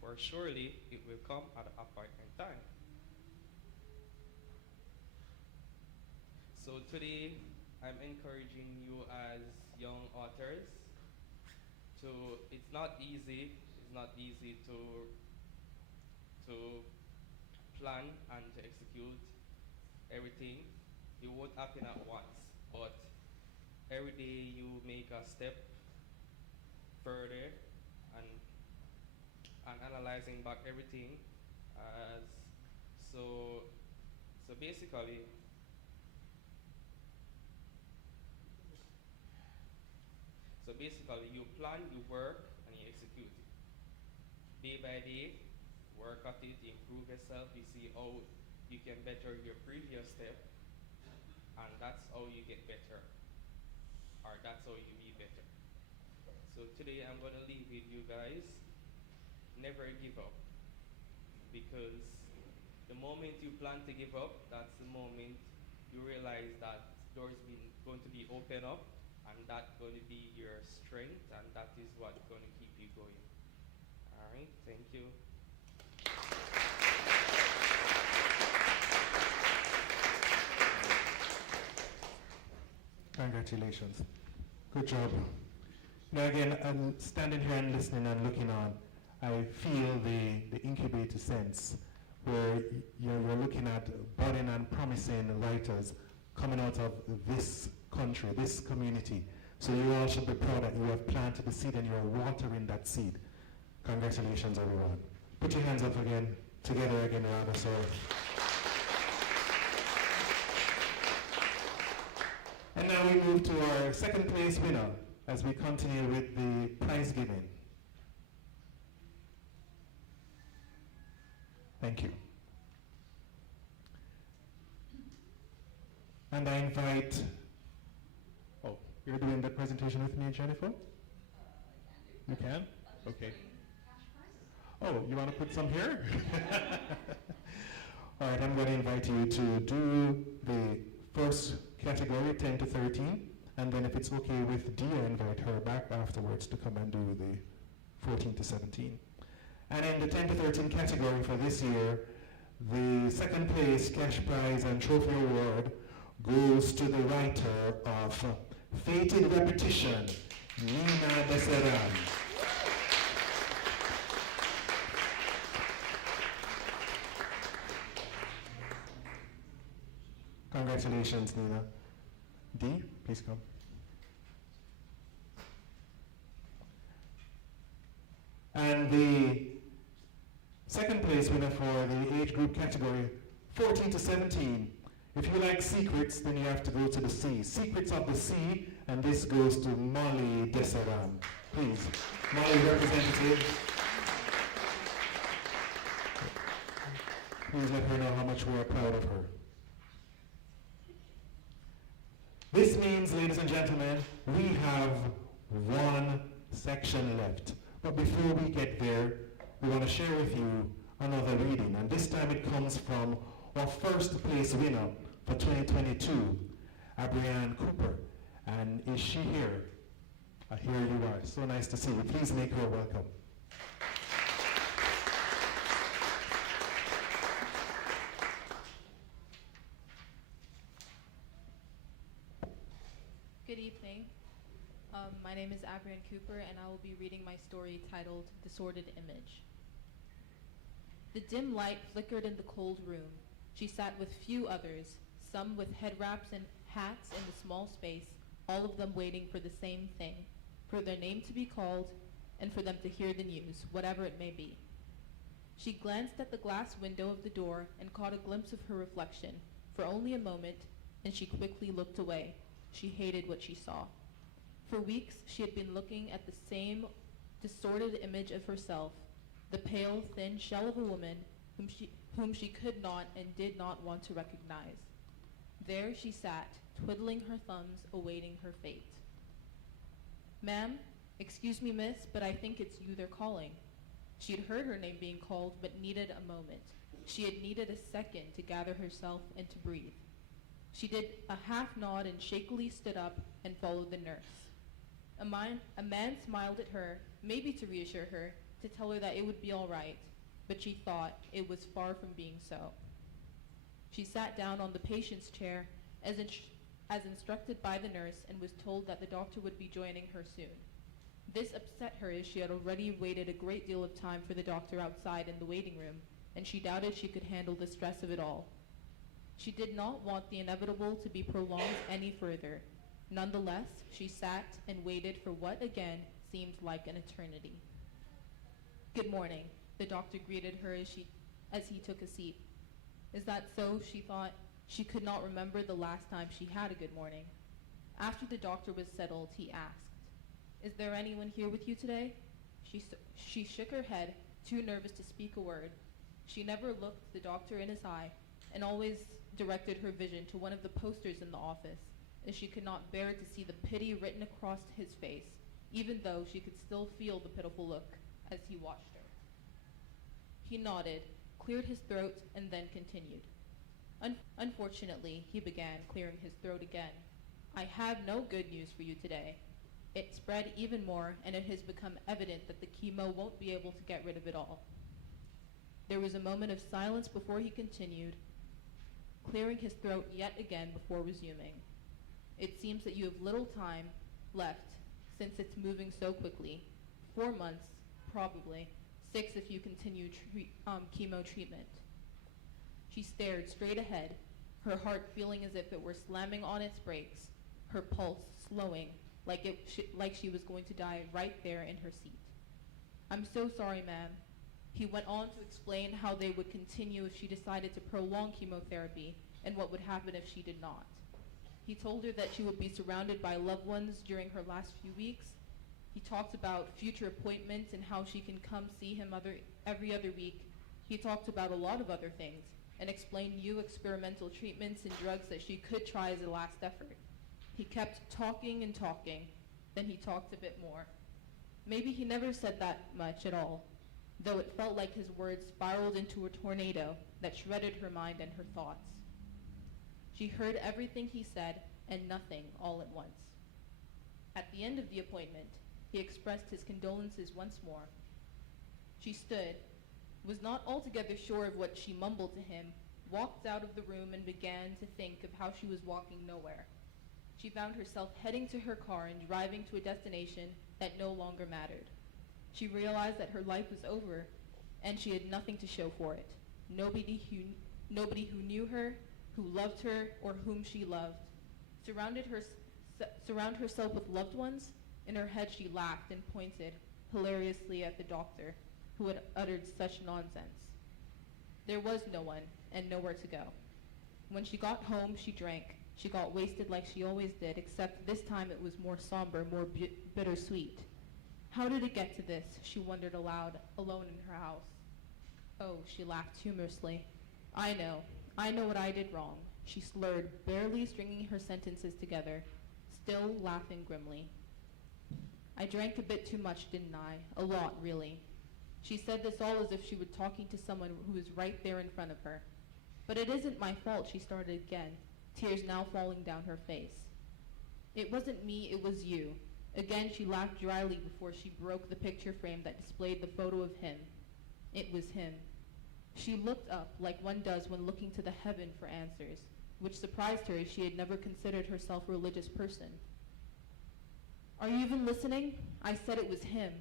For surely it will come at the appointed time. So today, I'm encouraging you as young authors it's not easy to plan and to execute everything. It won't happen at once, but every day you make a step further and analyzing back everything as so basically you plan, you work, and you execute it. Day by day, work at it, improve yourself, you see how you can better your previous step, and that's how you get better, or that's how you be better. So today I'm going to leave with you guys, never give up, because the moment you plan to give up, that's the moment you realize that doors going to be open up, and that's going to be your strength, and that is what's going to keep you going. All right, thank you. Congratulations. Good job. Now again, I'm standing here and listening and looking on. I feel the incubator sense where you're looking at budding and promising writers coming out of this country, this community. So you all should be proud that you have planted the seed and you're watering that seed. Congratulations, everyone. Put your hands up again, together again, rather, so. And now we move to our second place winner as we continue with the prize giving. Thank you. And I invite, you're doing the presentation with me, Jennifer? You can? Okay. Oh, you want to put some here? All right, I'm going to invite you to do the first category, 10 to 13, and then if it's okay with Dia, invite her back afterwards to come and do the 14 to 17. And in the 10 to 13 category for this year, the second place cash prize and trophy award goes to the writer of Fated Repetition, Nina Beseran. Congratulations, Nina. Dee, please come. And the second place winner for the age group category, 14 to 17. If you like secrets, then you have to go to the sea. Secrets of the Sea, and this goes to Molly Desaram. Please, Molly representative. Please let her know how much we are proud of her. This means, ladies and gentlemen, we have one section left. But before we get there, we want to share with you another reading. And this time it comes from our first place winner for 2022, Abrianne Cooper. And is she here? Here you are. So nice to see you. Please make her welcome. Good evening. My name is Abrianne Cooper, and I will be reading my story titled Disordered Image. The dim light flickered in the cold room. She sat with few others, some with head wraps and hats in the small space, all of them waiting for the same thing, for their name to be called and for them to hear the news, whatever it may be. She glanced at the glass window of the door and caught a glimpse of her reflection, for only a moment, and she quickly looked away. she hated what she saw. For weeks, she had been looking at the same distorted image of herself, the pale, thin shell of a woman whom she could not and did not want to recognize. There she sat, twiddling her thumbs, awaiting her fate. "Ma'am, excuse me, miss, but I think it's you they're calling." She had heard her name being called, but needed a moment. She had needed a second to gather herself and to breathe. She did a half nod and shakily stood up and followed the nurse. A man smiled at her, maybe to reassure her, to tell her that it would be all right, but she thought it was far from being so. She sat down on the patient's chair as instructed by the nurse and was told that the doctor would be joining her soon. This upset her as she had already waited a great deal of time for the doctor outside in the waiting room, and she doubted she could handle the stress of it all. She did not want the inevitable to be prolonged any further. Nonetheless, she sat and waited for what again seemed like an eternity. "Good morning," the doctor greeted her as he took a seat. "Is that so?" she thought. She could not remember the last time she had a good morning. After the doctor was settled, he asked, "Is there anyone here with you today?" She shook her head, too nervous to speak a word. She never looked the doctor in his eye and always directed her vision to one of the posters in the office, as she could not bear to see the pity written across his face, even though she could still feel the pitiful look as he watched her. He nodded, cleared his throat, and then continued. Unfortunately, he began, clearing his throat again, "I have no good news for you today. It spread even more, and it has become evident that the chemo won't be able to get rid of it all." There was a moment of silence before he continued, clearing his throat yet again before resuming. "It seems that you have little time left, since it's moving so quickly. 4 months, probably. 6 if you continue chemo treatment." She stared straight ahead, her heart feeling as if it were slamming on its brakes, her pulse slowing, like she was going to die right there in her seat. "I'm so sorry, ma'am." He went on to explain how they would continue if she decided to prolong chemotherapy and what would happen if she did not. He told her that she would be surrounded by loved ones during her last few weeks. He talked about future appointments and how she can come see him every other week. He talked about a lot of other things and explained new experimental treatments and drugs that she could try as a last effort. He kept talking and talking, then he talked a bit more. Maybe he never said that much at all, though it felt like his words spiraled into a tornado that shredded her mind and her thoughts. She heard everything he said and nothing all at once. At the end of the appointment, he expressed his condolences once more. She stood, was not altogether sure of what she mumbled to him, walked out of the room and began to think of how she was walking nowhere. She found herself heading to her car and driving to a destination that no longer mattered. She realized that her life was over and she had nothing to show for it. Nobody who knew her, who loved her, or whom she loved. Surround herself with loved ones? In her head she laughed and pointed hilariously at the doctor, who had uttered such nonsense. There was no one and nowhere to go. When she got home, she drank. She got wasted like she always did, except this time it was more somber, more bittersweet. How did it get to this? She wondered aloud, alone in her house. Oh, she laughed humorously. I know what I did wrong. She slurred, barely stringing her sentences together, still laughing grimly. I drank a bit too much, didn't I? A lot, really. She said this all as if she were talking to someone who was right there in front of her. But it isn't my fault, she started again, tears now falling down her face. It wasn't me, it was you. Again she laughed dryly before she broke the picture frame that displayed the photo of him. It was him. She looked up like one does when looking to the heaven for answers, which surprised her as she had never considered herself a religious person. Are you even listening? I said it was him.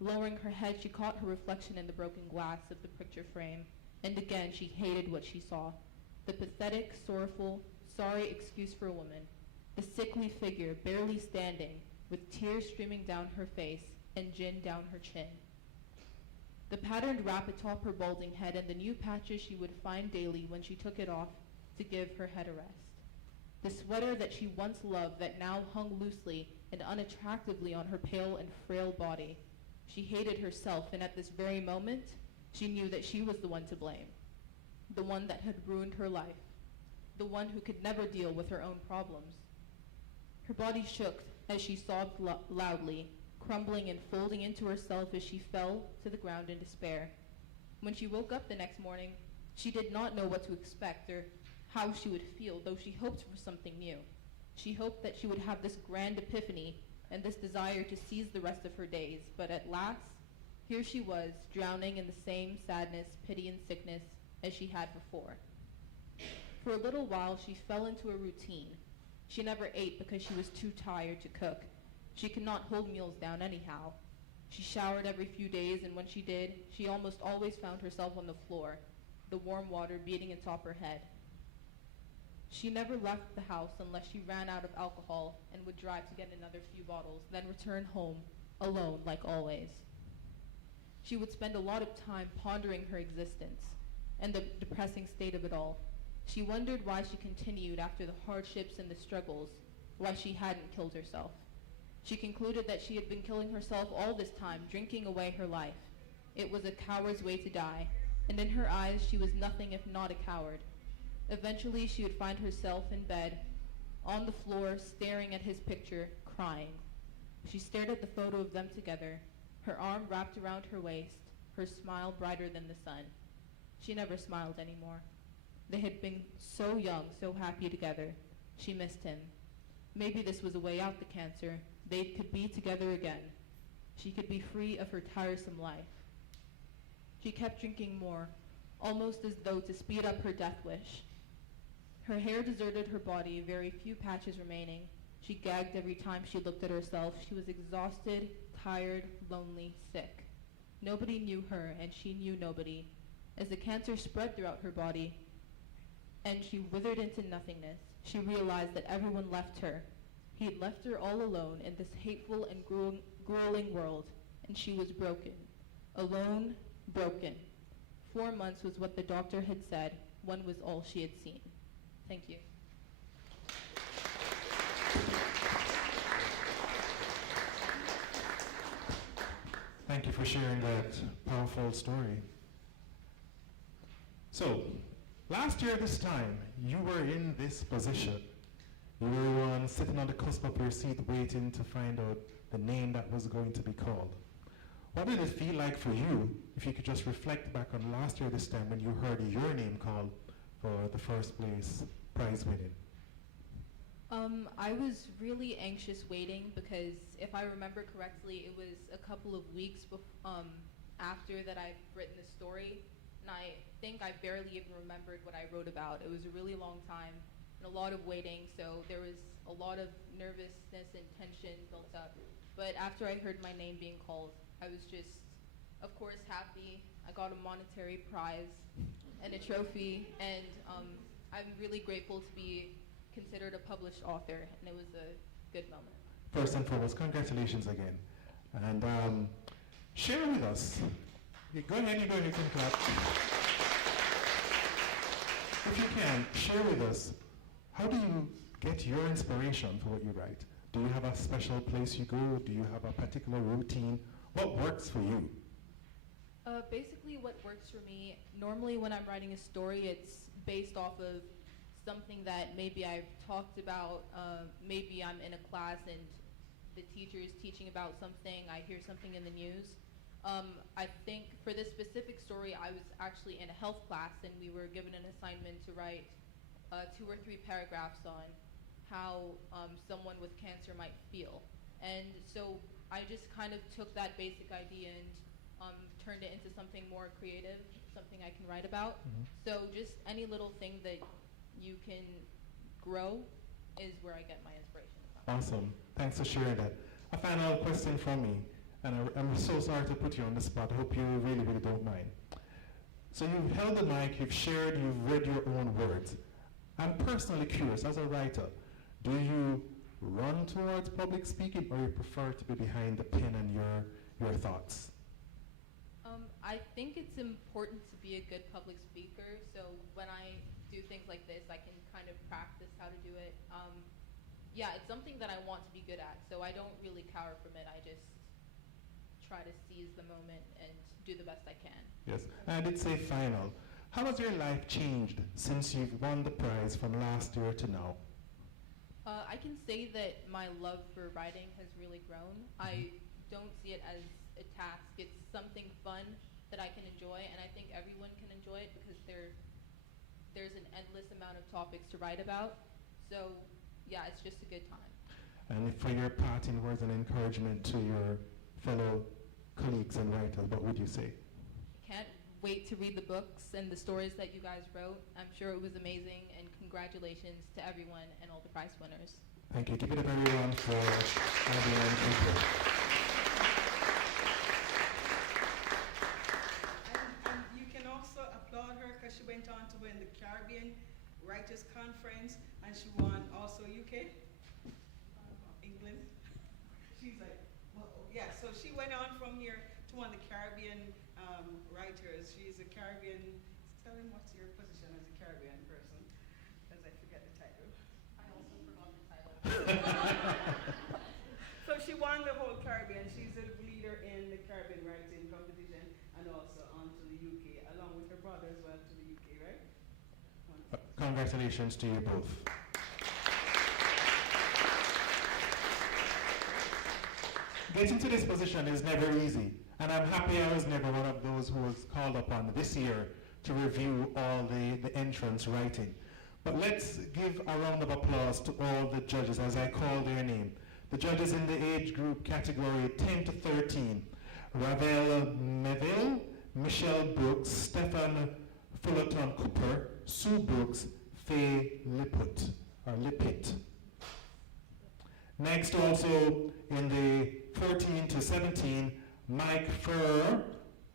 Lowering her head, she caught her reflection in the broken glass of the picture frame, and again she hated what she saw. The pathetic, sorrowful, sorry excuse for a woman. The sickly figure, barely standing, with tears streaming down her face and gin down her chin. The patterned wrap atop her balding head and the new patches she would find daily when she took it off to give her head a rest. The sweater that she once loved that now hung loosely and unattractively on her pale and frail body. She hated herself, and at this very moment, she knew that she was the one to blame, the one that had ruined her life, the one who could never deal with her own problems. Her body shook as she sobbed loudly, crumbling and folding into herself as she fell to the ground in despair. When she woke up the next morning, she did not know what to expect or how she would feel, though she hoped for something new. She hoped that she would have this grand epiphany and this desire to seize the rest of her days, but at last, here she was, drowning in the same sadness, pity, and sickness as she had before. For a little while, she fell into a routine. She never ate because she was too tired to cook. She could not hold meals down anyhow. She showered every few days, and when she did, she almost always found herself on the floor, the warm water beating atop her head. She never left the house unless she ran out of alcohol and would drive to get another few bottles, then return home, alone like always. She would spend a lot of time pondering her existence and the depressing state of it all. She wondered why she continued after the hardships and the struggles, why she hadn't killed herself. She concluded that she had been killing herself all this time, drinking away her life. It was a coward's way to die, and in her eyes she was nothing if not a coward. Eventually she would find herself in bed, on the floor, staring at his picture, crying. She stared at the photo of them together, her arm wrapped around her waist, her smile brighter than the sun. She never smiled anymore. They had been so young, so happy together. She missed him. Maybe this was a way out the cancer. They could be together again. She could be free of her tiresome life. She kept drinking more, almost as though to speed up her death wish. Her hair deserted her body, very few patches remaining. She gagged every time she looked at herself. She was exhausted, tired, lonely, sick. Nobody knew her, and she knew nobody. As the cancer spread throughout her body, and she withered into nothingness, she realized that everyone left her. He had left her all alone in this hateful and grueling world, and she was broken. Alone, broken. 4 months was what the doctor had said. 1 was all she had seen. Thank you. Thank you for sharing that powerful story. So, last year this time, you were in this position. You were sitting on the cusp of your seat waiting to find out the name that was going to be called. What did it feel like for you, if you could just reflect back on last year this time when you heard your name called for the first place prize winning? I was really anxious waiting because if I remember correctly, it was a couple of weeks after that I'd written the story, and I think I barely even remembered what I wrote about. It was a really long time and a lot of waiting, so there was a lot of nervousness and tension built up. But after I heard my name being called, I was just, of course, happy. I got a monetary prize and a trophy, and I'm really grateful to be considered a published author, and it was a good moment. First and foremost, congratulations again. And share with us. Go ahead, you can clap. If you can, share with us, how do you get your inspiration for what you write? Do you have a special place you go? Do you have a particular routine? What works for you? Basically what works for me, normally when I'm writing a story, it's based off of something that maybe I've talked about. Maybe I'm in a class and the teacher is teaching about something, I hear something in the news. I think for this specific story, I was actually in a health class and we were given an assignment to write 2 or 3 paragraphs on how someone with cancer might feel. And so I just kind of took that basic idea and turned it into something more creative, something I can write about. Mm-hmm. So just any little thing that you can grow is where I get my inspiration from. Awesome. Thanks for sharing that. A final question from me, and I'm so sorry to put you on the spot. I hope you really, really don't mind. So you've held the mic, you've shared, you've read your own words. I'm personally curious, as a writer, do you run towards public speaking, or you prefer to be behind the pen and your thoughts? I think it's important to be a good public speaker, so when I do do things like this, I can kind of practice how to do it. Yeah, it's something that I want to be good at, so I don't really cower from it. I just try to seize the moment and do the best I can. Yes, and I did say final. How has your life changed since you've won the prize from last year to now? I can say that my love for writing has really grown. I don't see it as a task. It's something fun that I can enjoy, and I think everyone can enjoy it because there's an endless amount of topics to write about. So, yeah, it's just a good time. And for your parting words and encouragement to your fellow colleagues and writers, what would you say? Can't wait to read the books and the stories that you guys wrote. I'm sure it was amazing, and congratulations to everyone and all the prize winners. Thank you. Give it up everyone for Adrian Cooper. And you can also applaud her because she went on to win the Caribbean Writers Conference, and she won also UK, England. She's like, well, yeah, so she went on from here to win the Caribbean writers. She's a Caribbean, tell him what's your position as a Caribbean person, because I forget the title. I also forgot the title. So she won the whole Caribbean. She's a leader in the Caribbean writing competition and also on to the UK, along with her brother as well to the UK, right? Congratulations to you both. Getting to this position is never easy, and I'm happy I was never one of those who was called upon this year to review all the entrance writing. But let's give a round of applause to all the judges as I call their name. The judges in the age group category 10 to 13, Ravel Melville, Michelle Brooks, Stefan Fullerton Cooper, Sue Brooks, Faye Lippit. Next also in the 14 to 17, Mike Furr,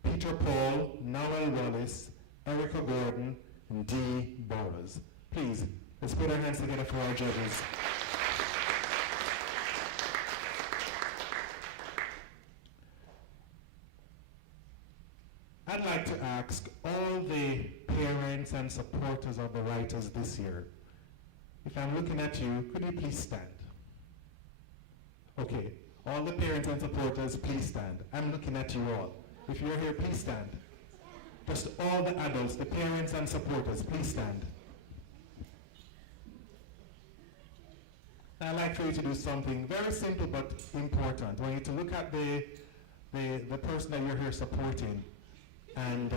Peter Paul, Noel Wallace, Erica Gordon, and Dee Bowers. Please, let's put our hands together for our judges. I'd like to ask all the parents and supporters of the writers this year, if I'm looking at you, could you please stand? Okay, all the parents and supporters, please stand. I'm looking at you all. If you're here, please stand. Just all the adults, the parents and supporters, please stand. I'd like for you to do something very simple but important. I want you to look at the person that you're here supporting and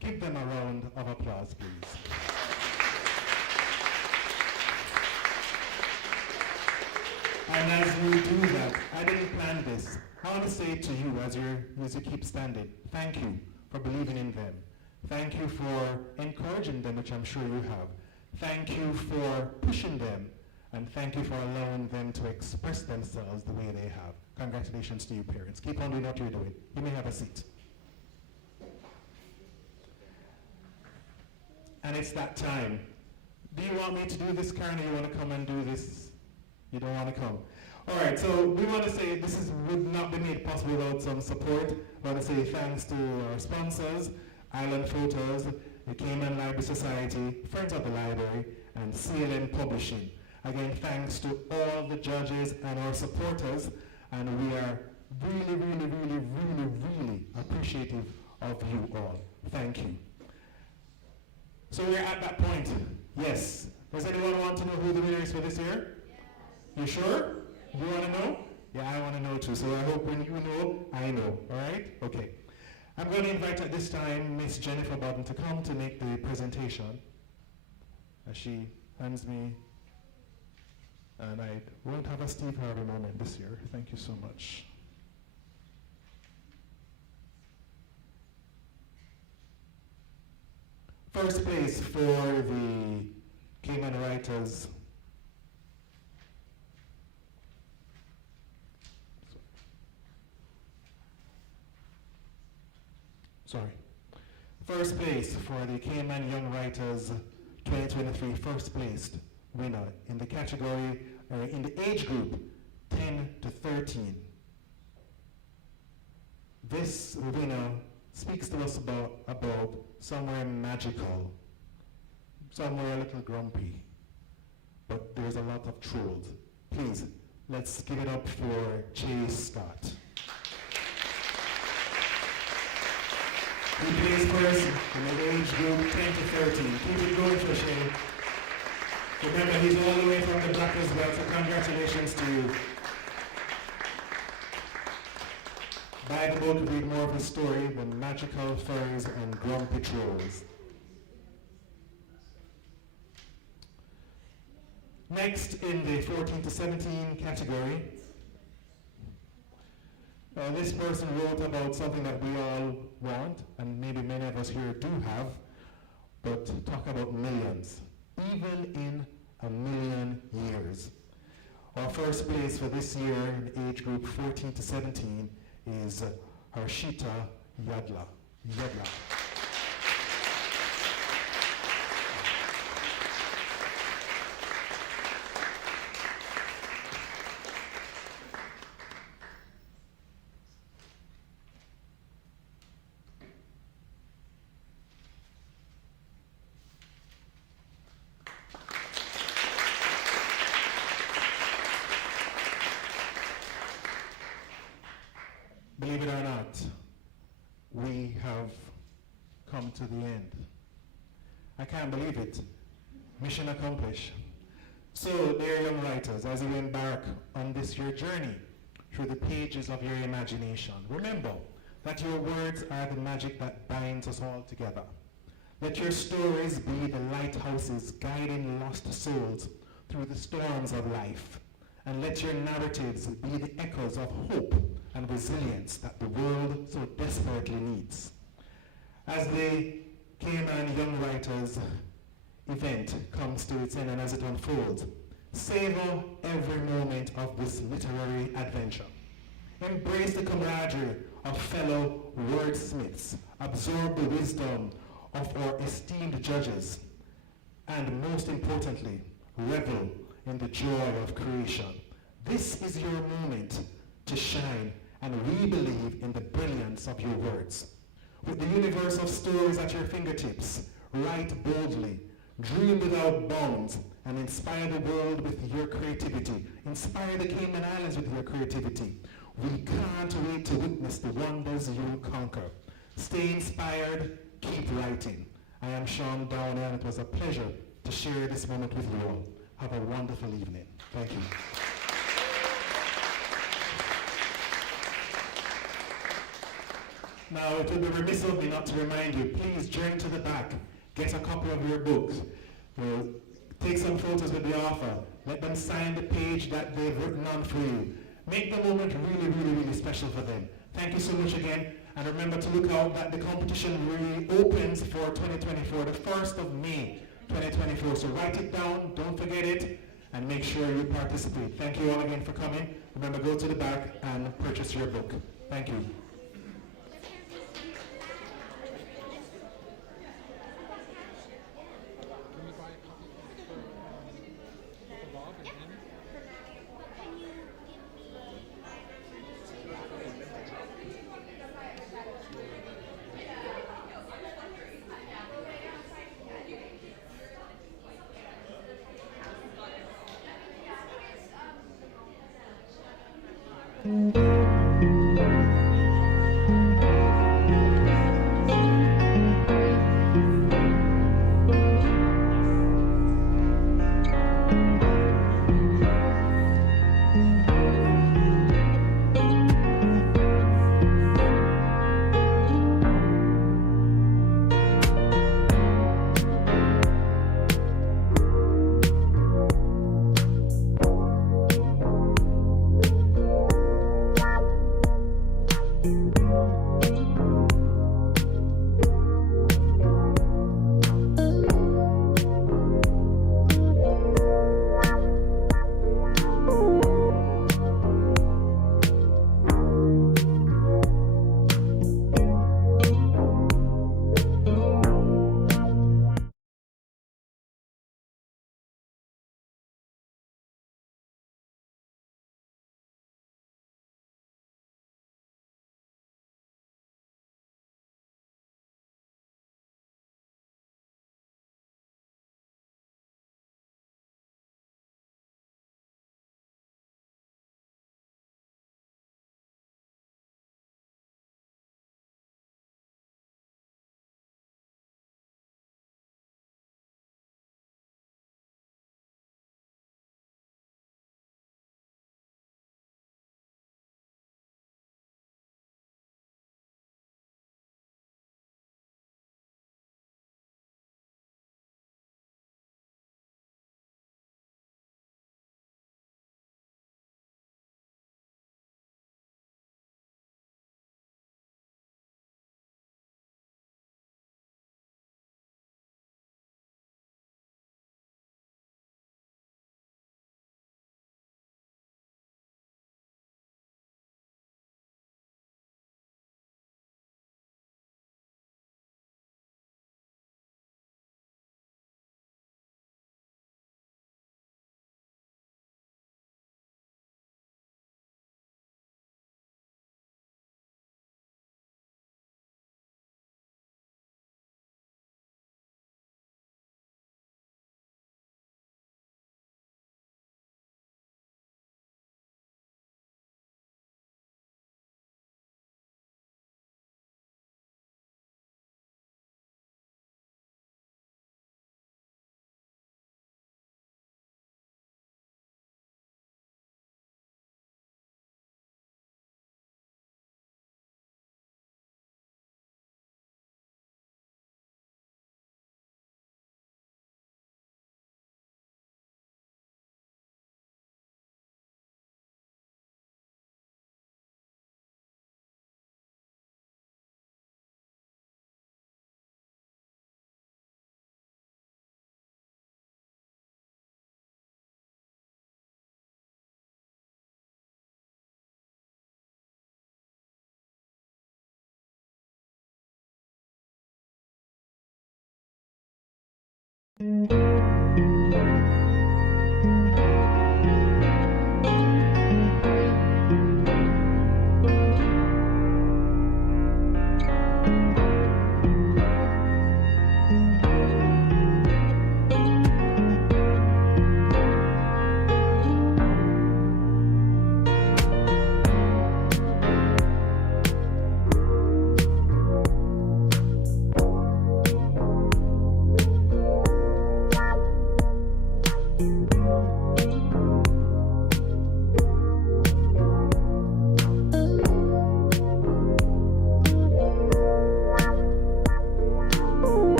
give them a round of applause, please. And as you do that, I didn't plan this. I want to say to you as you keep standing, thank you for believing in them. Thank you for encouraging them, which I'm sure you have. Thank you for pushing them. And thank you for allowing them to express themselves the way they have. Congratulations to you, parents. Keep on doing what you're doing. You may have a seat. And it's that time. Do you want me to do this, Karen, or you want to come and do this? You don't want to come? All right, so we want to say this would not be made possible without some support. I want to say thanks to our sponsors, Island Photos, the Cayman Library Society, Friends of the Library, and CLN Publishing. Again, thanks to all the judges and our supporters, and we are really, really, really, really, really appreciative of you all. Thank you. So we're at that point. Yes. Does anyone want to know who the winner is for this year? Yes. You sure? Yes. You want to know? Yeah, I want to know too. So I hope when you know, I know. All right? Okay. I'm going to invite at this time Miss Jennifer Bodden to come to make the presentation. As she hands me, and I won't have a Steve Harvey moment this year. Thank you so much. First place for the Cayman Writers. Sorry. First place for the Cayman Young Writers 2023 first placed winner in the category, in the age group 10 to 13. This winner speaks to us about somewhere magical. Some were a little grumpy, but there's a lot of trolls. Please, let's give it up for Chase Scott. He plays first in the age group 10 to 13. Keep it going for Shay. Remember, he's all the way from the back as well, so congratulations to you. Buy the book, read more of his story, The Magical Fairies and Grumpy Trolls. Next, in the 14 to 17 category, this person wrote about something that we all want, and maybe many of us here do have, but talk about millions, even in a million years. Our first place for this year in age group 14 to 17 is Harshita Yadla. Believe it or not, we have come to the end. I can't believe it. Mission accomplished. So, dear young writers, as you embark on this your journey through the pages of your imagination, remember that your words are the magic that binds us all together. Let your stories be the lighthouses guiding lost souls through the storms of life. And let your narratives be the echoes of hope and resilience that the world so desperately needs. As the Cayman Young Writers event comes to its end and as it unfolds, savor every moment of this literary adventure. Embrace the camaraderie of fellow wordsmiths, absorb the wisdom of our esteemed judges, and most importantly, revel in the joy of creation. This is your moment to shine, and we believe in the brilliance of your words. With the universe of stories at your fingertips, write boldly, dream without bounds, and inspire the world with your creativity. Inspire the Cayman Islands with your creativity. We can't wait to witness the wonders you will conquer. Stay inspired, keep writing. I am Sean Downey, and it was a pleasure to share this moment with you all. Have a wonderful evening. Thank you. Now, it would be remiss of me not to remind you, please journey to the back, get a copy of your books, take some photos with the author, let them sign the page that they've written on for you. Make the moment really, really, really special for them. Thank you so much again, and remember to look out that the competition reopens for 2024, the 1st of May 2024. So write it down, don't forget it, and make sure you participate. Thank you all again for coming. Remember, go to the back and purchase your book. Thank you.